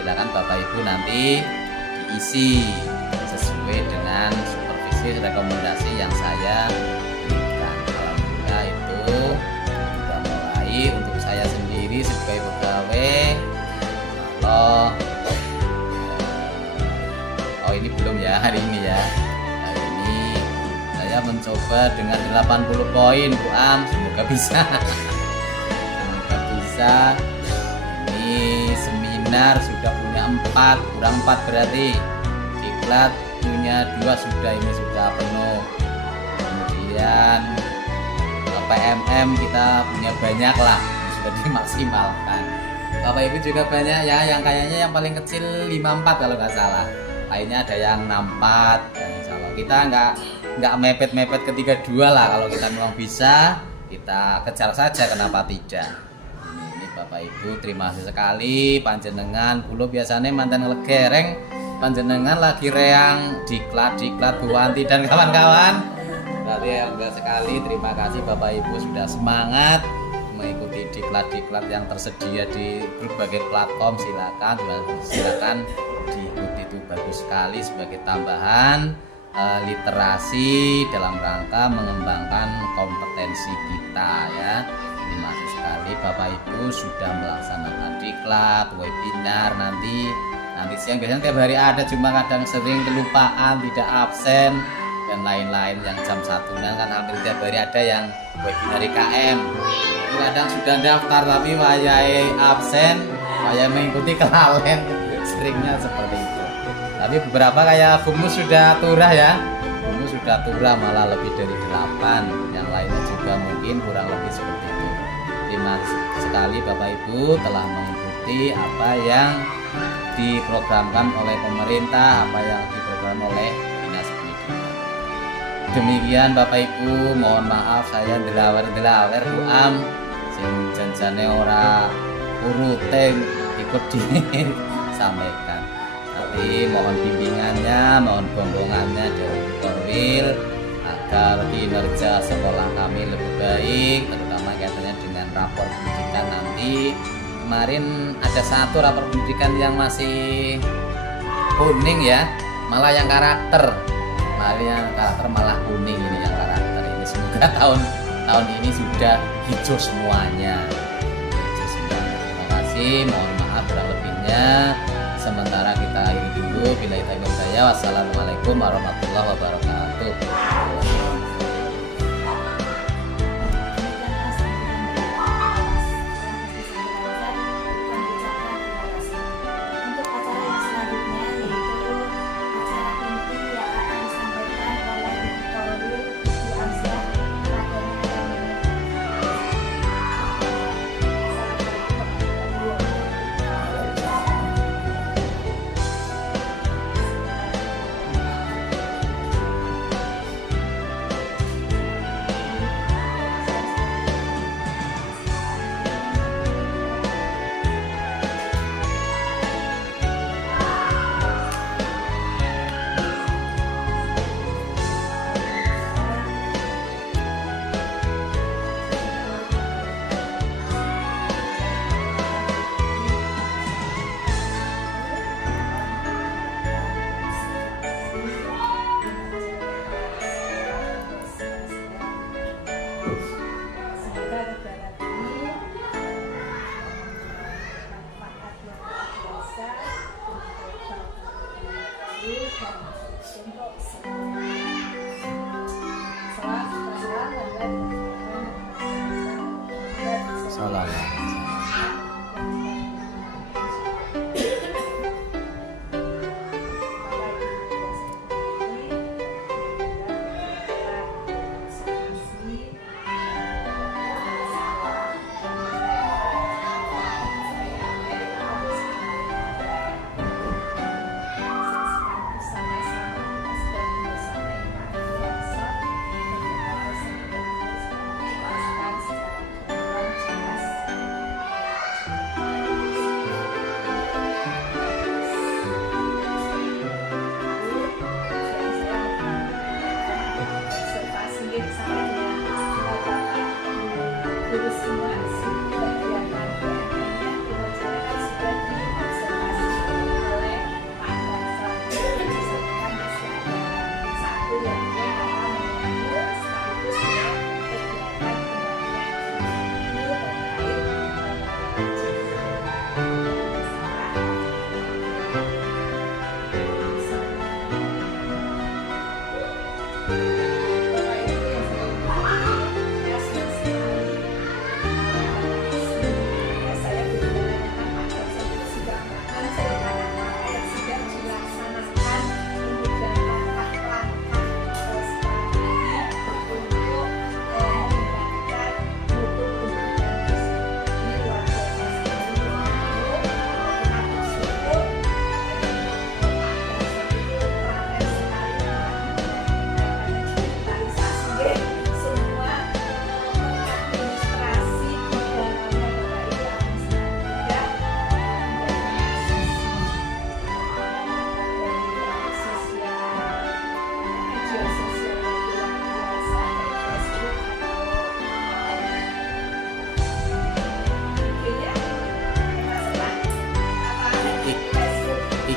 silakan Bapak Ibu nanti diisi sesuai dengan supervisi rekomendasi yang saya berikan. Alhamdulillah itu sudah mulai. Untuk saya sendiri sebagai pegawai, ini belum ya hari ini ya. Hari ini saya Saya mencoba dengan 80 poin Bu Am, semoga bisa. Semoga bisa. Ini seminar sudah punya 4, kurang 4 berarti. Diklat punya 2 sudah, ini sudah penuh. Kemudian PMM kita punya banyak lah, sudah dimaksimalkan. Bapak Ibu juga banyak ya, yang kayaknya yang paling kecil 54 kalau nggak salah. Lainnya ada yang 64. Insya Allah kita nggak mepet-mepet ke 32 lah. Kalau kita memang bisa, kita kejar saja, kenapa tidak. Ini Bapak Ibu, terima kasih sekali panjenengan. Kulo biasanya mantan legereng, panjenengan lagi reang diklat Bu Wanti dan kawan-kawan. Berarti enggak sekali, terima kasih Bapak Ibu sudah semangat mengikuti diklat-diklat yang tersedia di berbagai platform. Silakan diikuti, itu bagus sekali sebagai tambahan literasi dalam rangka mengembangkan kompetensi kita ya. Terima kasih sekali Bapak Ibu sudah melaksanakan diklat, webinar nanti siang, biasanya tiap hari ada, cuma kadang sering kelupaan, tidak absen dan lain-lain. Yang jam 1 kan hampir tiap hari ada yang webinar IKM. Kadang sudah daftar tapi wayai absen, wayai mengikuti kelalen, seringnya seperti itu. Tapi beberapa kayak Bumus sudah turah ya, Bumus sudah turah malah lebih dari 8, yang lainnya juga mungkin kurang lebih seperti itu. Terima kasih sekali Bapak Ibu telah mengikuti apa yang diprogramkan oleh pemerintah, apa yang diprogram oleh Dinas Pendidikan. Demikian Bapak Ibu, mohon maaf saya delawer Bu Am sing janjane ora urute ikut disampaikan. Tapi mohon bimbingannya, mohon gonggongannya dari Korwil agar kinerja sekolah kami lebih baik, terutama kaitannya dengan rapor pendidikan nanti. Kemarin ada 1 rapor pendidikan yang masih kuning ya, malah yang karakter, malah kuning, ini yang karakter ini. Semoga tahun ini sudah hijau semuanya. Terima kasih, mohon maaf kurang lebihnya. Sementara kita akhiri dulu. Bila saya, wassalamualaikum warahmatullahi wabarakatuh. Salam.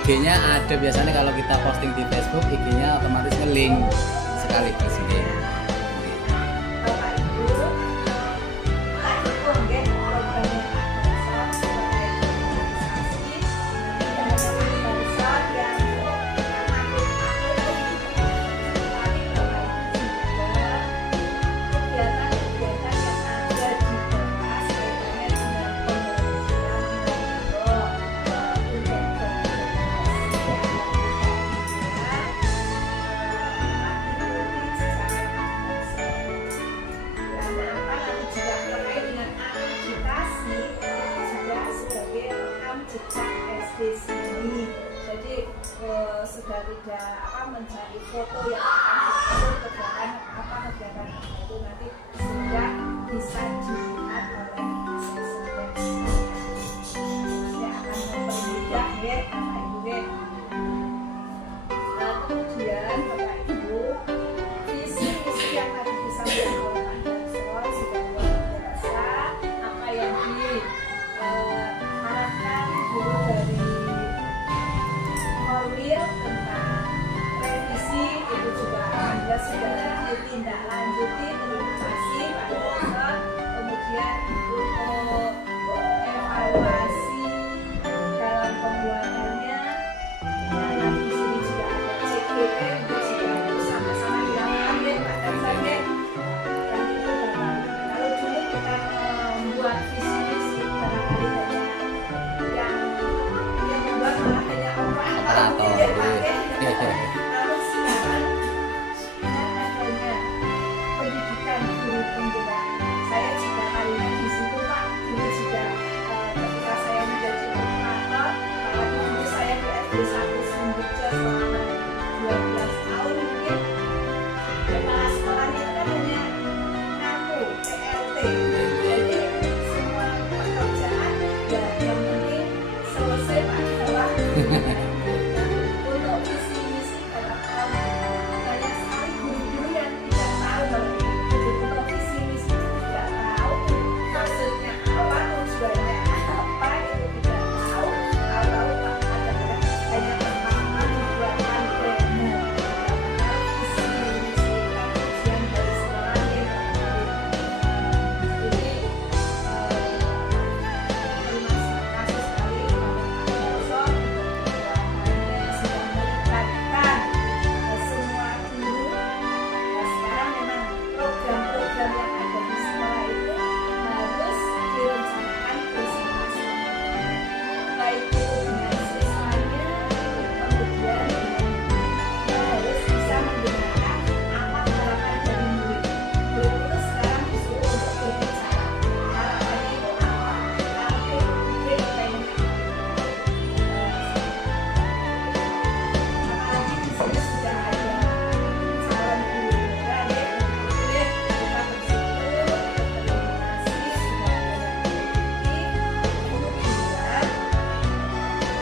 IG-nya ada, biasanya kalau kita posting di Facebook IG-nya otomatis nge-link sekaligus ini. Jadi sudah tidak mencari foto yang akan kegiatan itu nanti sudah bisa dilihat oleh siswa. Saya akan mempermudah ya Bapak Ibu. Kemudian Bapak Ibu, visi misi yang tadi disampaikan oleh Pak Darsono sudah luar biasa. Apa yang diharapkan guru dari Korwil tentang revisi itu juga alhamdulillah sudah ditindaklanjuti. Terima kasih Pak Darsono. Kemudian untuk evaluasi dalam pembuatannya, dan di sini juga ada CGP juga sama-sama dilakukan ya Pak Darsono. Dan itu dalam kalau dulu kita membuat visi misi barangkali banyak yang membuat malah hanya orang Atau kalau sekarang dengan adanya pendidikan guru penggerak, saya juga kalinya di situ Pak, dulu juga ketika saya menjadi edukator, kalau dulu saya di SD 1 Sumberjo selama 12 tahun mungkin, kepala sekolahnya kan hanya ngaku PLT, jadi semua pekerjaan ya yang penting selesai Pak Bapak. Untuk visi misi banyak sekali guru-guru yang tidak tahu untuk visi misi itu tidak tahu maksudnya apa, tujuannya apa, itu tidak tahu. Kalau kadang-kadang hanya pertama dibuatkan banner, visi misi kan ujian dari sekolahnya. Jadi terima kasih sekali Pak Darsono. Sudah melibatkan semua guru. Nah, sekarang memang program-program yang ada di sekolah itu harus direncanakan bersama-sama, baik itu dengan siswanya, kemudian kita harus bisa mendengarkan apa harapan dari murid. Murid itu sekarang disuruh untuk berbicara, harapannya itu apa, nanti murid pengen apalagi di sini sudah ada calon guru beneran ya, kemudian kita bersyukur, terima kasih sudah mengikuti. Kemudian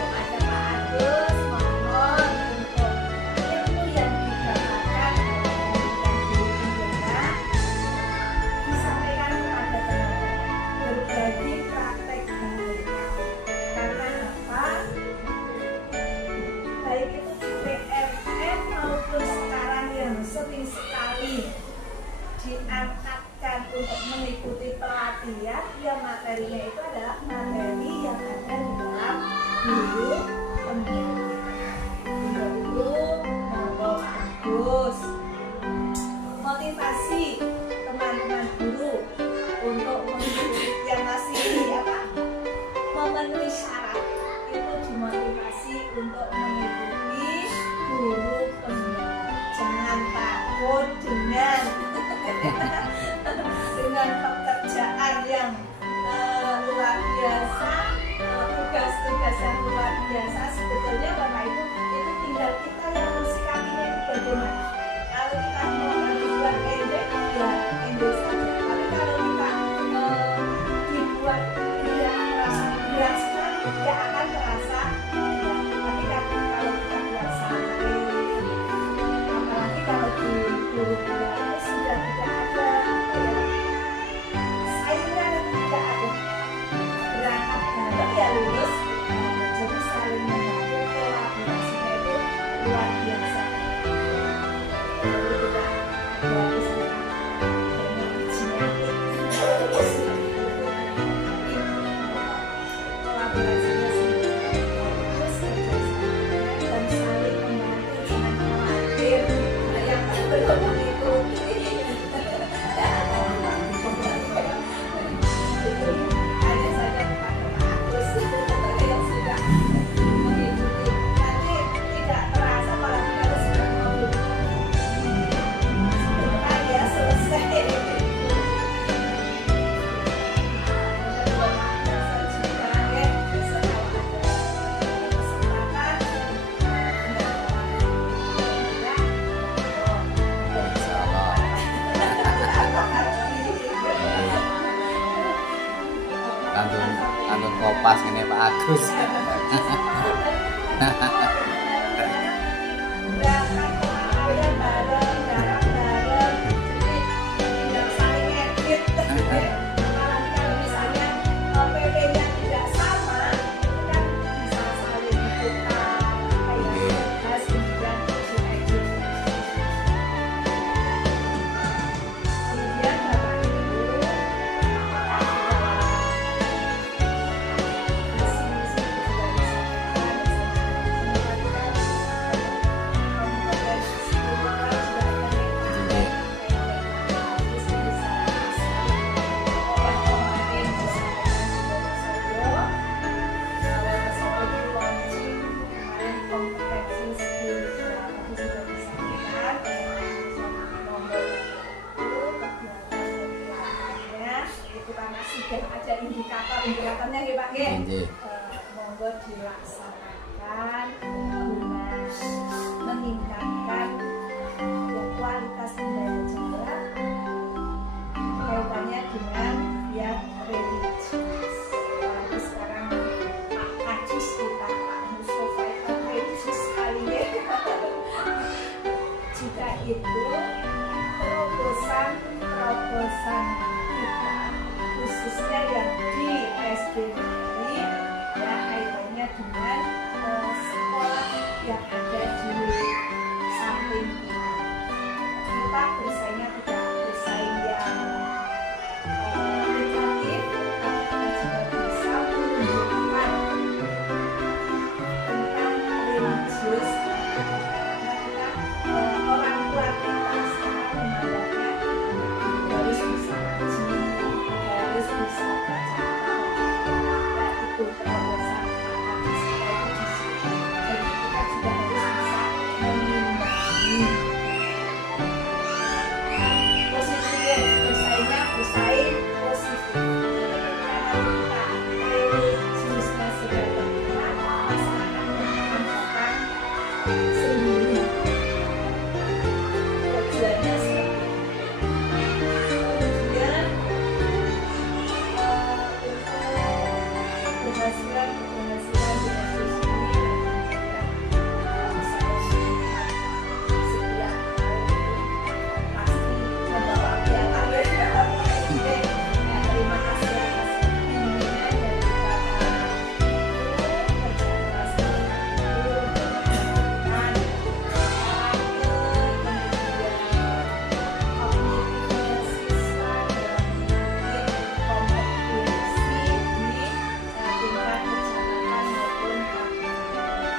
ada Pak Agus mohon untuk ilmu yang didapatkan oleh pendidikan guru penggerak disampaikan kepada teman-teman, berbagi praktek baik. Karena apa? Baik itu di PMN maupun sekarang yang sering sekali diangkatkan untuk mengikuti pelatihan, ya materinya itu adalah materi yang ada di dalam guru penggerak. Untuk itu monggo bagus motivasi teman-teman guru untuk mengikuti yang masih memenuhi syarat itu dimotivasi untuk mengikuti guru penggerak. Jangan takut dengan pekerjaan yang luar biasa, tugas-tugas yang luar biasa. Sebetulnya Bapak Ibu itu tinggal kita yang mensikapinya itu bagaimana. Kalau kita mau dibuat pendek, ya pendek saja. Tapi kalau kita dibuat tidak merasa berat sekali, tidak akan terasa berat. Tapi kalau kita buat santai, apalagi kalau di guru itu sudah tidak ada saingan, tidak ada berangkat bareng ya lulus, jadi saling membantu, kolaborasi. hanya saja kepada Pak Agus yang sudah mengikuti. Nanti tidak terasa apalagi kalau sudah mau sebentar ya selesai. Kantun kopas ini Pak Agus. Sudah ada indikatornya ya Pak ya. Monggo dilaksanakan guna meningkatkan kualitas pembelajaran kaitannya dengan yang religius. Lalu sekarang Pak Ajis kita Pak Mustafa itu religius sekali ya. Jika itu terobosan kita khususnya yang di SD ini ya kaitannya dengan sekolah yang ada di samping kita bersaingnya tidak bersaing yang negatif, tapi juga bisa menunjukkan tentang religius karena orang tua kita sekarang memandangnya harus bisa ngaji, harus bisa baca Al-Quran, itu terobosan Pak Agus revisi. Jadi kita juga harus bisa mengimbangi posisinya, bersaingnya bersaing positif. Karena kita religiusnya sudah berkurang, masyarakat menambahkan sendiri. Tujuannya seperti keberhasilan di kasus ini saya setiap pasti membawa piala ya. Terima kasih atas bimbingan dari Bapak kerja keras kemudian siswa dan kompetisi di tingkat kecamatan maupun kabupaten.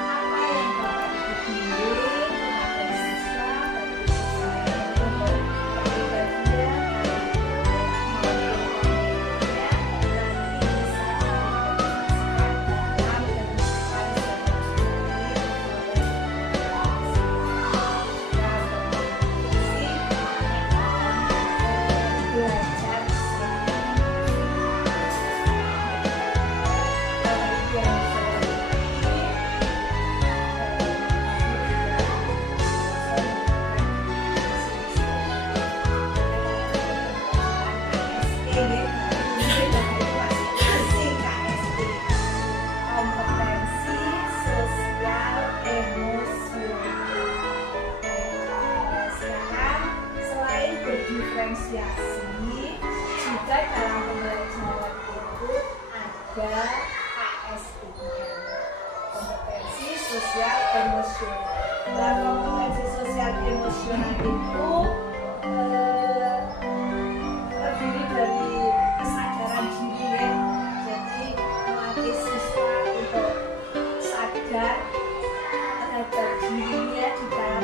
Apa yang Bapak Ibu bimbing kepada siswa, bagi siswa yang berumur kepribadian maupun komitmennya nanti bisa diimplementasikan dalam kehidupan sehari-hari. Belajar kompetensi sosial emosional. Sekarang selain berdiferensiasi, juga dalam pembelajaran itu ada KSI, kompetensi sosial emosional. Dalam kompetensi sosial emosional itu terdiri dari kesadaran diri ya. Jadi melatih siswa untuk sadar terhadap dirinya di dalam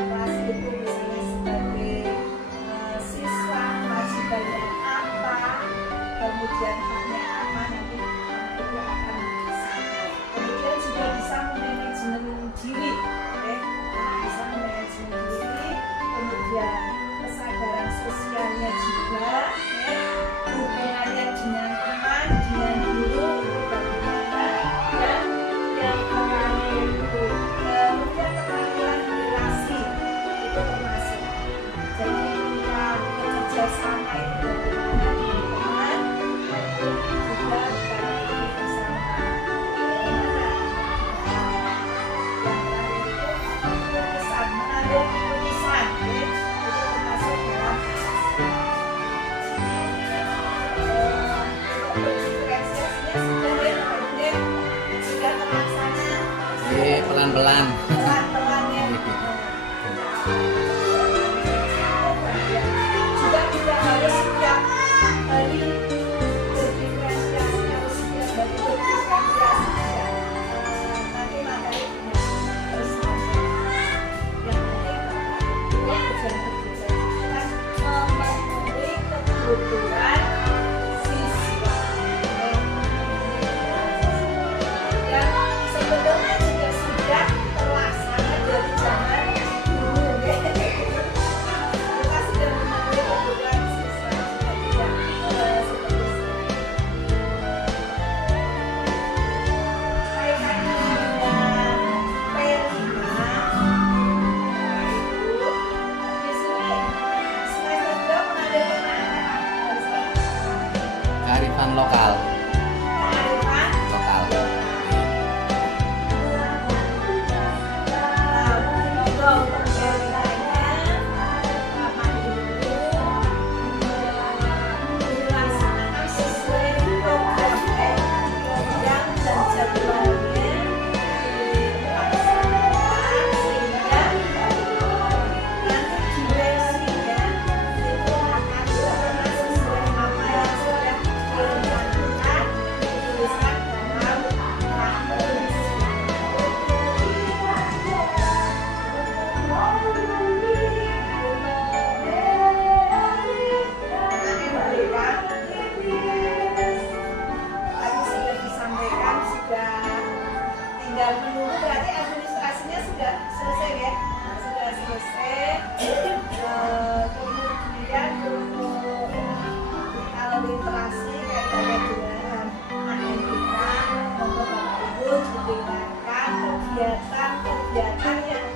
mengambil keputusan, itu termasuk dalam diferensiasinya sudah terlaksana. Pelan-pelan. Pelan-pelan ya. Juga tidak harus setiap hari berdiferensiasi, harus setiap hari berdiferensiasi tidak. Nanti materi harus ada. Yang penting Bapak Ibu berdiferensiasi memenuhi kebutuhan siswa. Dan sebetulnya juga sudah terlaksana dari zaman dulu ya. Kita sudah memenuhi kebutuhan siswa, sudah tidak seperti sekarang. Kaitannya dengan P5, Ibu, di sini semester 2 mengambil tema apa? Kearifan lokal. Kearifan Lokal. dilaksanakan sesuai program yang dan jadwalnya dilaksanakan sehingga nanti durasinya itu akan sesuai apa yang sudah direncanakan dituliskan dalam tadi sudah disampaikan, sudah tinggal menunggu, berarti administrasinya sudah selesai ya, sudah selesai. Kemudian untuk kalau literasi kaitannya dengan ANBK, monggo Bapak Ibu didengarkan kegiatan-kegiatan yang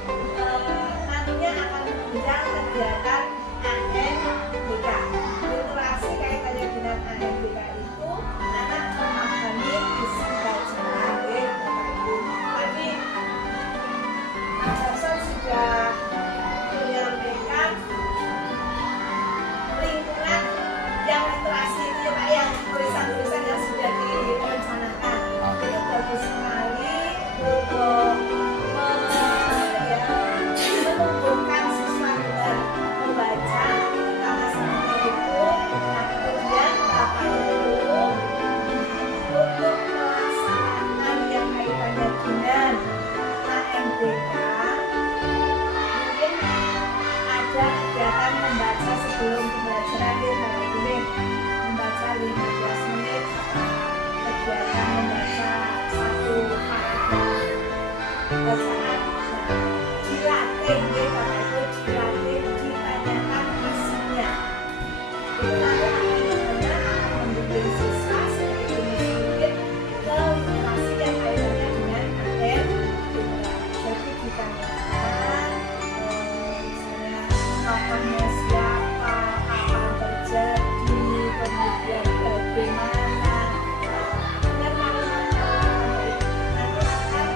nantinya akan menunjang kegiatan ANBK. Literasi kaitannya dengan ANBK itu anak memahami isi bacaan ya Bapak Ibu. Tadi Mas Hasan sudah menyampaikan lingkungan yang literasi itu ya Pak, yang tulisan-tulisan yang sudah direncanakan itu bagus sekali untuk menumbuhkan siswa dengan membaca pertama sama itu. Nah kemudian Bapak Ibu untuk melaksanakan yang kaitannya dengan ANBK, mungkin ada kegiatan membaca sebelum pembelajaran ya Bapak Ibu nih, membaca 15 menit, kegiatan membaca satu paragraf bacaan. Nah, dilatih ya Bapak Ibu, dilatih, ditanyakan isinya. Itu nanti akhirnya akan membuat siswa sedikit demi sedikit ke literasi yang kaitannya dengan ANBK. Jadi ditanyakan misalnya tokohnya siapa, apa yang terjadi, kemudian bagaimana. Dengan kalimat nanti akan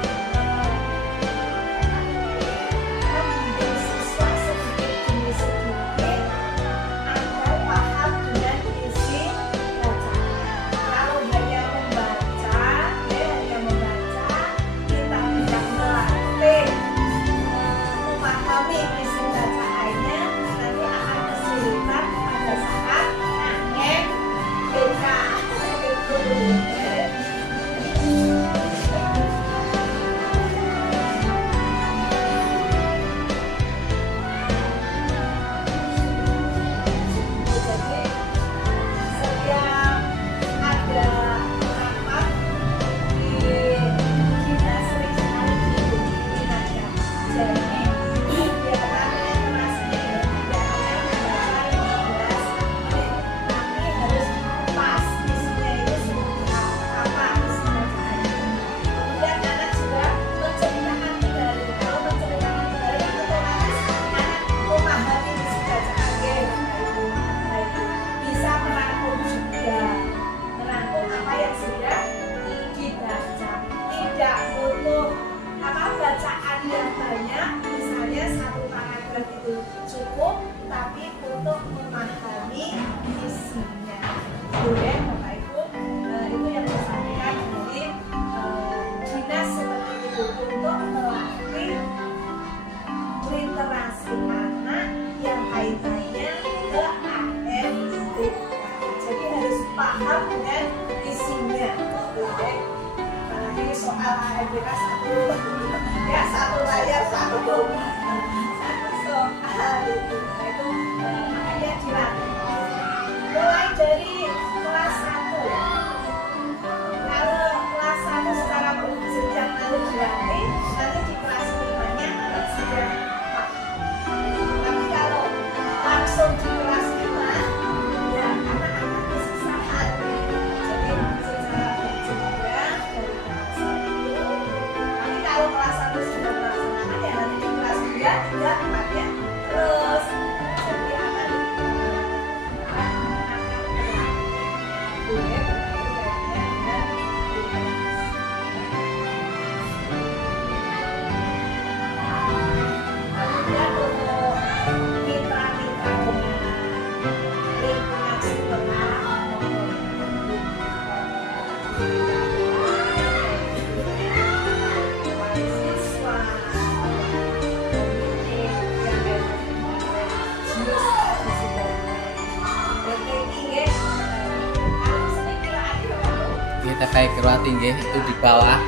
Purwati nggih, itu di bawah.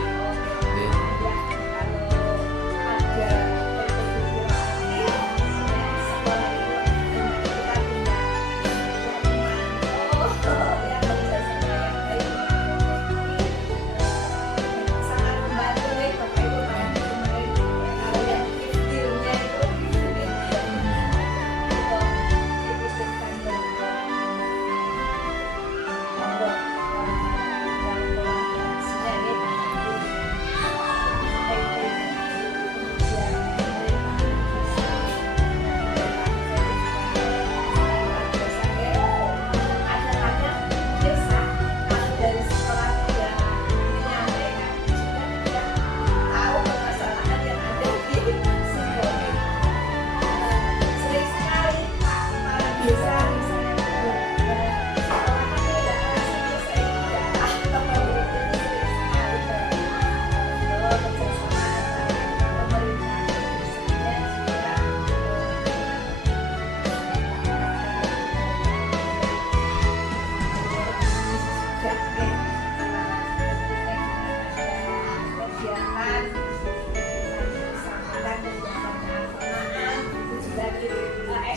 Nggih.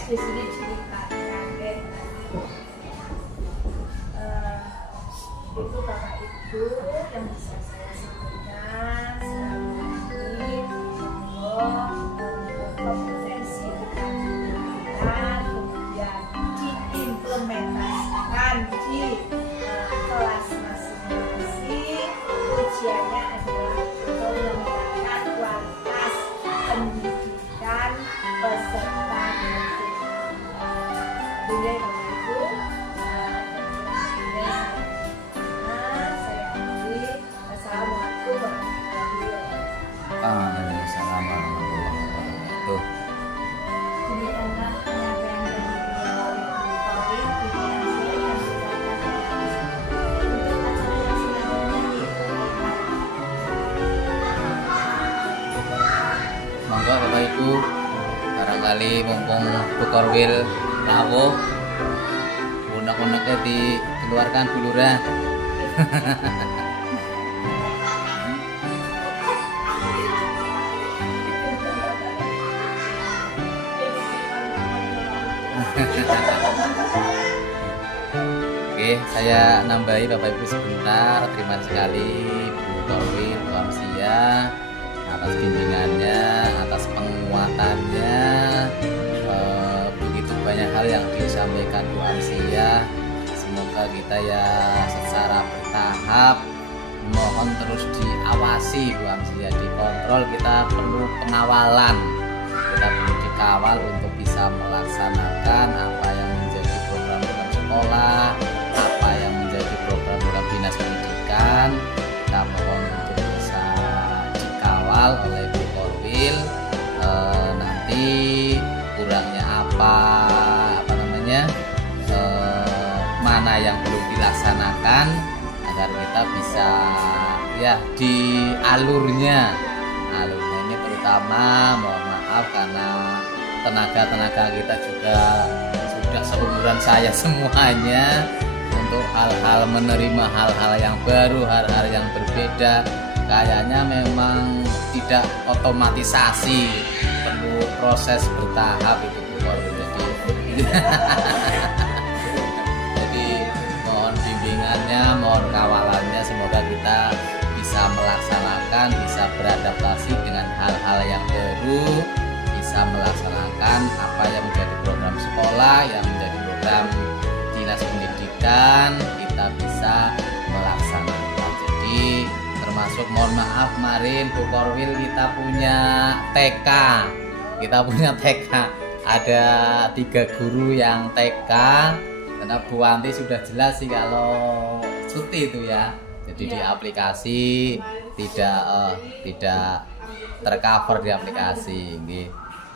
Di sini ceritakan itu Bapak Ibu yang bisa saya sampaikan selama ini, kompetensi kita diberikan, kemudian diimplementasikan di kelas masing-masing. Tujuannya adalah untuk meningkatkan kualitas pendidikan peserta didik. Bapak Ibu, saya akhiri. Assalamualaikum warahmatullahi wabarakatuh. Waalaikumsalam warahmatullahi wabarakatuh. Demikianlah penyampaian dari beliau oleh Bu Korwil. Demikian saya yang untuk acara yang selanjutnya. Monggo Bapak Ibu, barangkali mumpung Bu Korwil rawuh, unek-uneknya dikeluarkan dulu dah. Oke, saya nambahi Bapak Ibu sebentar. Terima kasih sekali Bu Korwil, Bu Amsia atas bimbingannya, atas penguatannya. Begitu banyak hal yang disampaikan Bu Amsia. Semoga kita ya secara bertahap, mohon terus diawasi Bu Amsia, dikontrol. Kita perlu pengawalan, kita perlu dikawal untuk bisa melaksanakan apa yang menjadi program-program sekolah, apa yang menjadi program-program dinas pendidikan. Kita mohon untuk bisa dikawal oleh Bu Korwil. Nanti kurangnya apa namanya, mana yang belum dilaksanakan, agar kita bisa ya di alurnya ini terutama. Mohon maaf karena tenaga kita juga sudah seumuran saya semuanya, untuk hal-hal menerima hal-hal yang baru, hal-hal yang berbeda, kayaknya memang tidak otomatisasi, perlu proses bertahap itu Bu Korwil. Jadi mohon bimbingannya, mohon kawalannya, semoga kita bisa melaksanakan, bisa beradaptasi dengan hal-hal yang baru, bisa melaksanakan apa yang menjadi program sekolah, yang menjadi program dinas pendidikan, kita bisa melaksanakan. Jadi termasuk mohon maaf kemarin Bu Korwil kita punya TK, ada 3 guru yang TK, karena Bu Wanti sudah jelas sih kalau cuti itu ya. Jadi di aplikasi tidak tercover di aplikasi.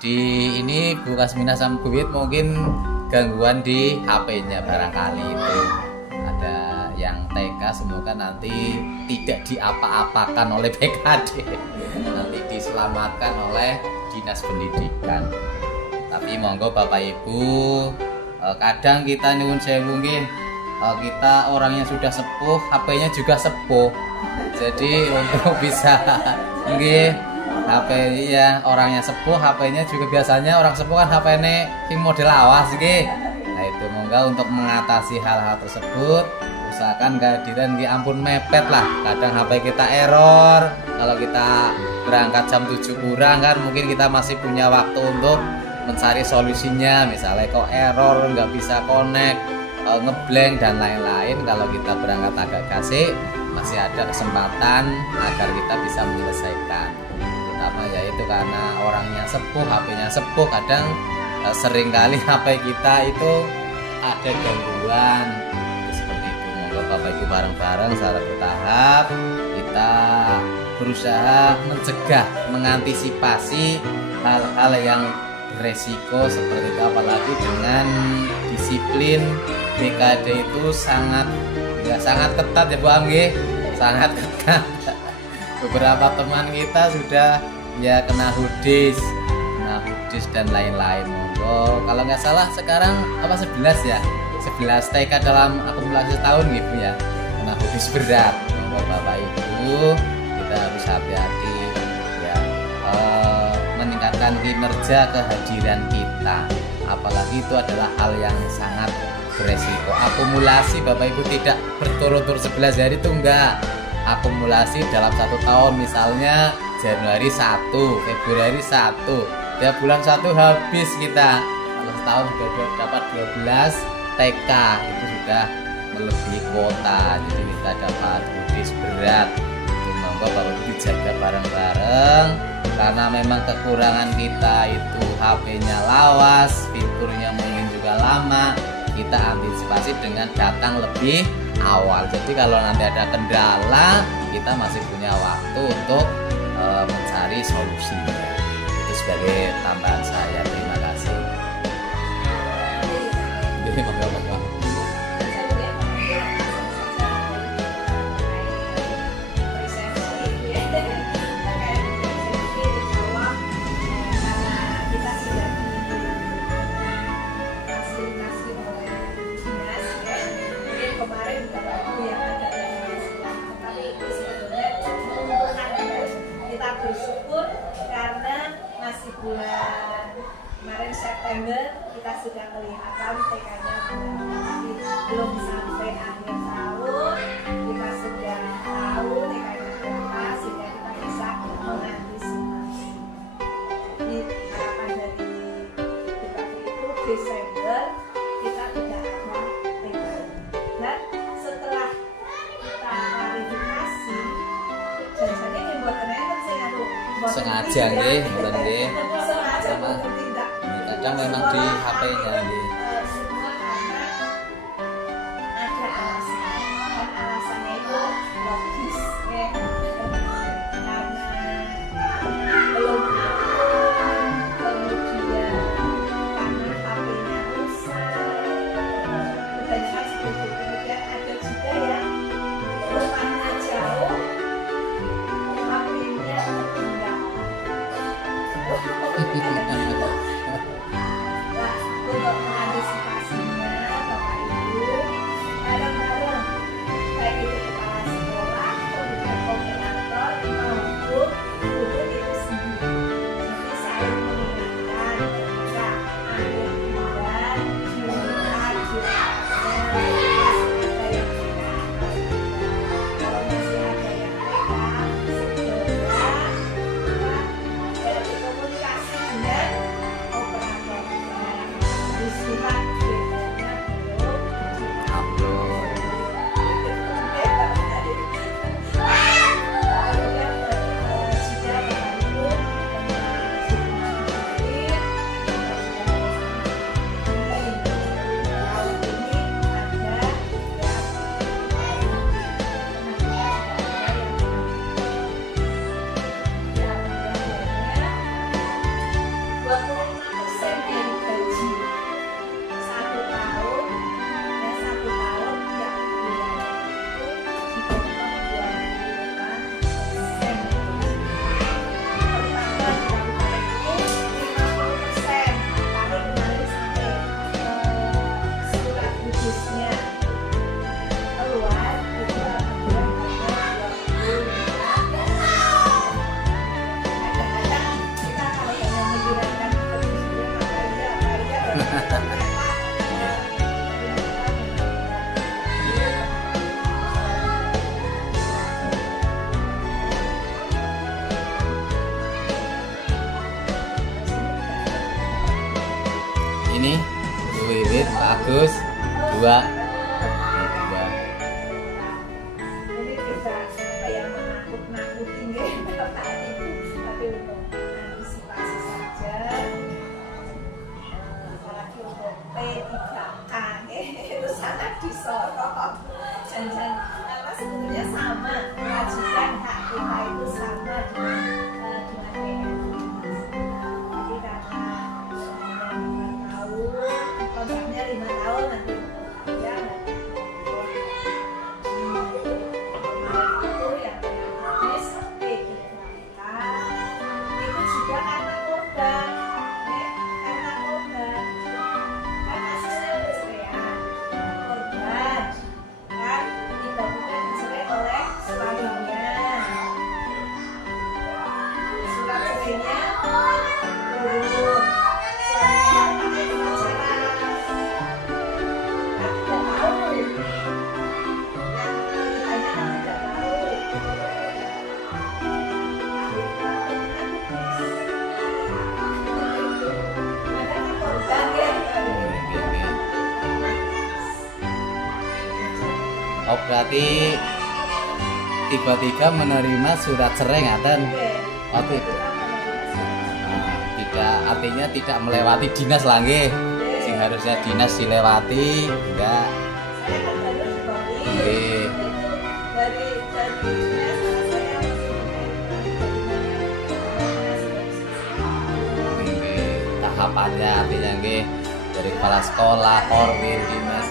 Di ini Bu Kasmina sama Bu Wit mungkin gangguan di HP-nya barangkali itu. Ada yang TK, semoga nanti tidak diapa-apakan oleh PKD, nanti diselamatkan oleh dinas pendidikan. Tapi monggo Bapak Ibu, kadang kita nyuwun sewu nggih, kita orang yang sudah sepuh, HP-nya juga sepuh. Jadi untuk bisa nggih HP ya orangnya sepuh, HP-nya juga biasanya orang sepuh kan HP-nya sing model awas nggih. Nah itu mongga untuk mengatasi hal-hal tersebut usahakan kehadiran nggih ampun mepet lah. Kadang HP kita error. Kalau kita berangkat jam 7 kurang kan mungkin kita masih punya waktu untuk mencari solusinya. Misalnya kok error nggak bisa connect, ngeblank dan lain-lain. Kalau kita berangkat agak kasih masih ada kesempatan agar kita bisa menyelesaikan. Terutama yaitu karena orangnya sepuh, HP-nya sepuh, kadang seringkali HP kita itu ada gangguan. Seperti itu. Moga Bapak Ibu bareng-bareng secara bertahap kita berusaha mencegah, mengantisipasi hal-hal yang beresiko seperti itu, apalagi dengan disiplin BKD itu sangat ketat ya Bu Anggi, sangat ketat. Beberapa teman kita sudah ya kena hudis dan lain-lain. Monggo kalau nggak salah sekarang apa 11 ya, 11 TK dalam akumulasi tahun gitu ya, kena hudis berat. Monggo Bapak Ibu kita harus hati-hati ya, meningkatkan kinerja kehadiran kita, apalagi itu adalah hal yang sangat beresiko. Akumulasi Bapak Ibu tidak berturut-turut 11 hari itu enggak, akumulasi dalam 1 tahun, misalnya Januari 1, Februari 1, ya bulan 1 habis kita, kalau setahun sudah dapat 12 TK itu sudah melebihi kuota, jadi kita dapat hudis berat. Monggo Bapak Ibu dijaga bareng-bareng, karena memang kekurangan kita itu HP-nya lawas, fiturnya mungkin juga lama. Kita antisipasi dengan datang lebih awal. Jadi kalau nanti ada kendala, kita masih punya waktu untuk mencari solusinya. Itu sebagai tambahan saya. Terima kasih. Jadi Bapak. Bersyukur karena masih bulan kemarin September kita sudah kelihatan TK-nya belum sampai akhir tahun, kita sudah tahu TK-nya berapa sehingga kita bisa mengantisipasi. Jadi harapan dari kita itu Desember kita tidak ada TK, dan setelah kita klarifikasi biasanya pembuatannya sengaja nggih, mboten nggih. Sama kadang memang di HP-nya nggih. Semua karena ada alasan, dan alasannya itu logis ya. Karena belum aman, kemudian karena HP-nya rusak, kebanyakan seperti itu. Kemudian ada juga yang rumahnya jauh, HP-nya tertinggal. Nah, untuk mengantisipasinya, Bapak Ibu, bareng-bareng baik itu kepala sekolah, kemudian koordinator maupun guru itu sendiri. Jadi saya mengingatkan ketika akhir bulan, Jumat, masih ada yang kalau masih ada yang segera berkomunikasi dengan ini Wiwit, Agus, dua. Ini tidak apa yang menakut-nakuti Bapak Ibu, tapi untuk antisipasi saja. Apalagi untuk P3K itu sangat disorot. Dan karena sebenarnya sama kewajiban hak kita itu sama dengan PNS. Jadi karena 5 tahun, kontraknya 5 tahun nanti ya. Itu yang habis P3K itu juga karena korban, karena korban. Kan hasilnya bercerai, korban kan tiba-tiba dicerai oleh suaminya. Surat cerainya turun, suaminya pakai pengacara. Kan tidak tahu, yang ditanya kan tidak tahu. Makanya korban ya. Oh berarti tiba-tiba menerima surat cerai ngaten. Waktu itu tidak, artinya tidak melewati dinas lagi. Sing harusnya dinas dilewati, enggak. Saya kan baru di Bali. Nggih. Dari dinas saya Nggih, tahapannya artinya nggih dari kepala sekolah, korwil, dinas.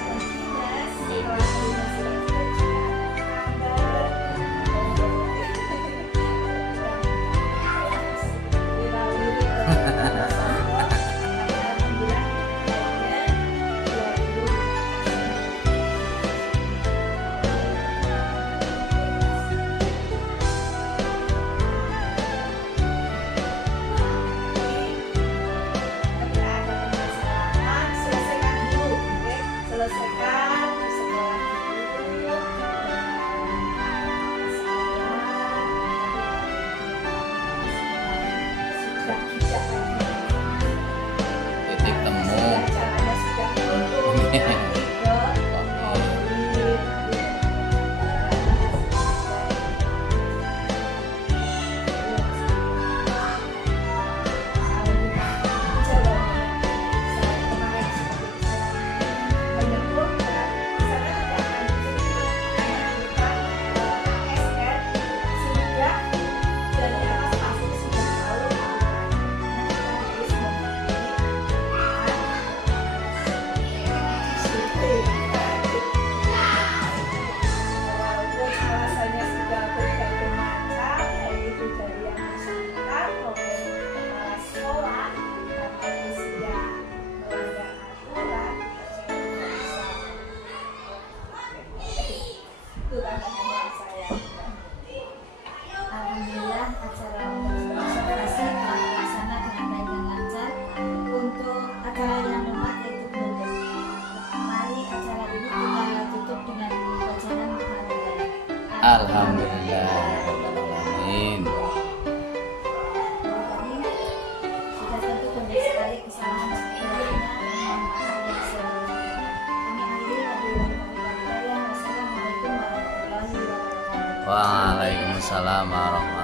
Selesaikan di sekolah dulu. Sudah tidak lagi. Titik temu. Caranya sudah turun ya, ke mobil. Alasannya sudah berbagai macam, baik itu dari yang bersangkutan maupun kepala sekolah, karena usia melanggar aturan, saya tidak bisa. Itu tanggapan saya. Alhamdulillah acara presentasi terlaksana dengan baik dan lancar. Untuk acara yang keempat yaitu closing. Mari acara ini kita tutup dengan bacaan alhamdulillah. Alhamdulillah. Amin. Kami sudah tentu banyak sekali kesalahan dan kekurangannya dan mohon maaf yang sebelumnya. Kami akhiri wabillahi taufiq wal hidayah. Wassalamualaikum warahmatullahi wabarakatuh. Waalaikumsalam warahmatullahi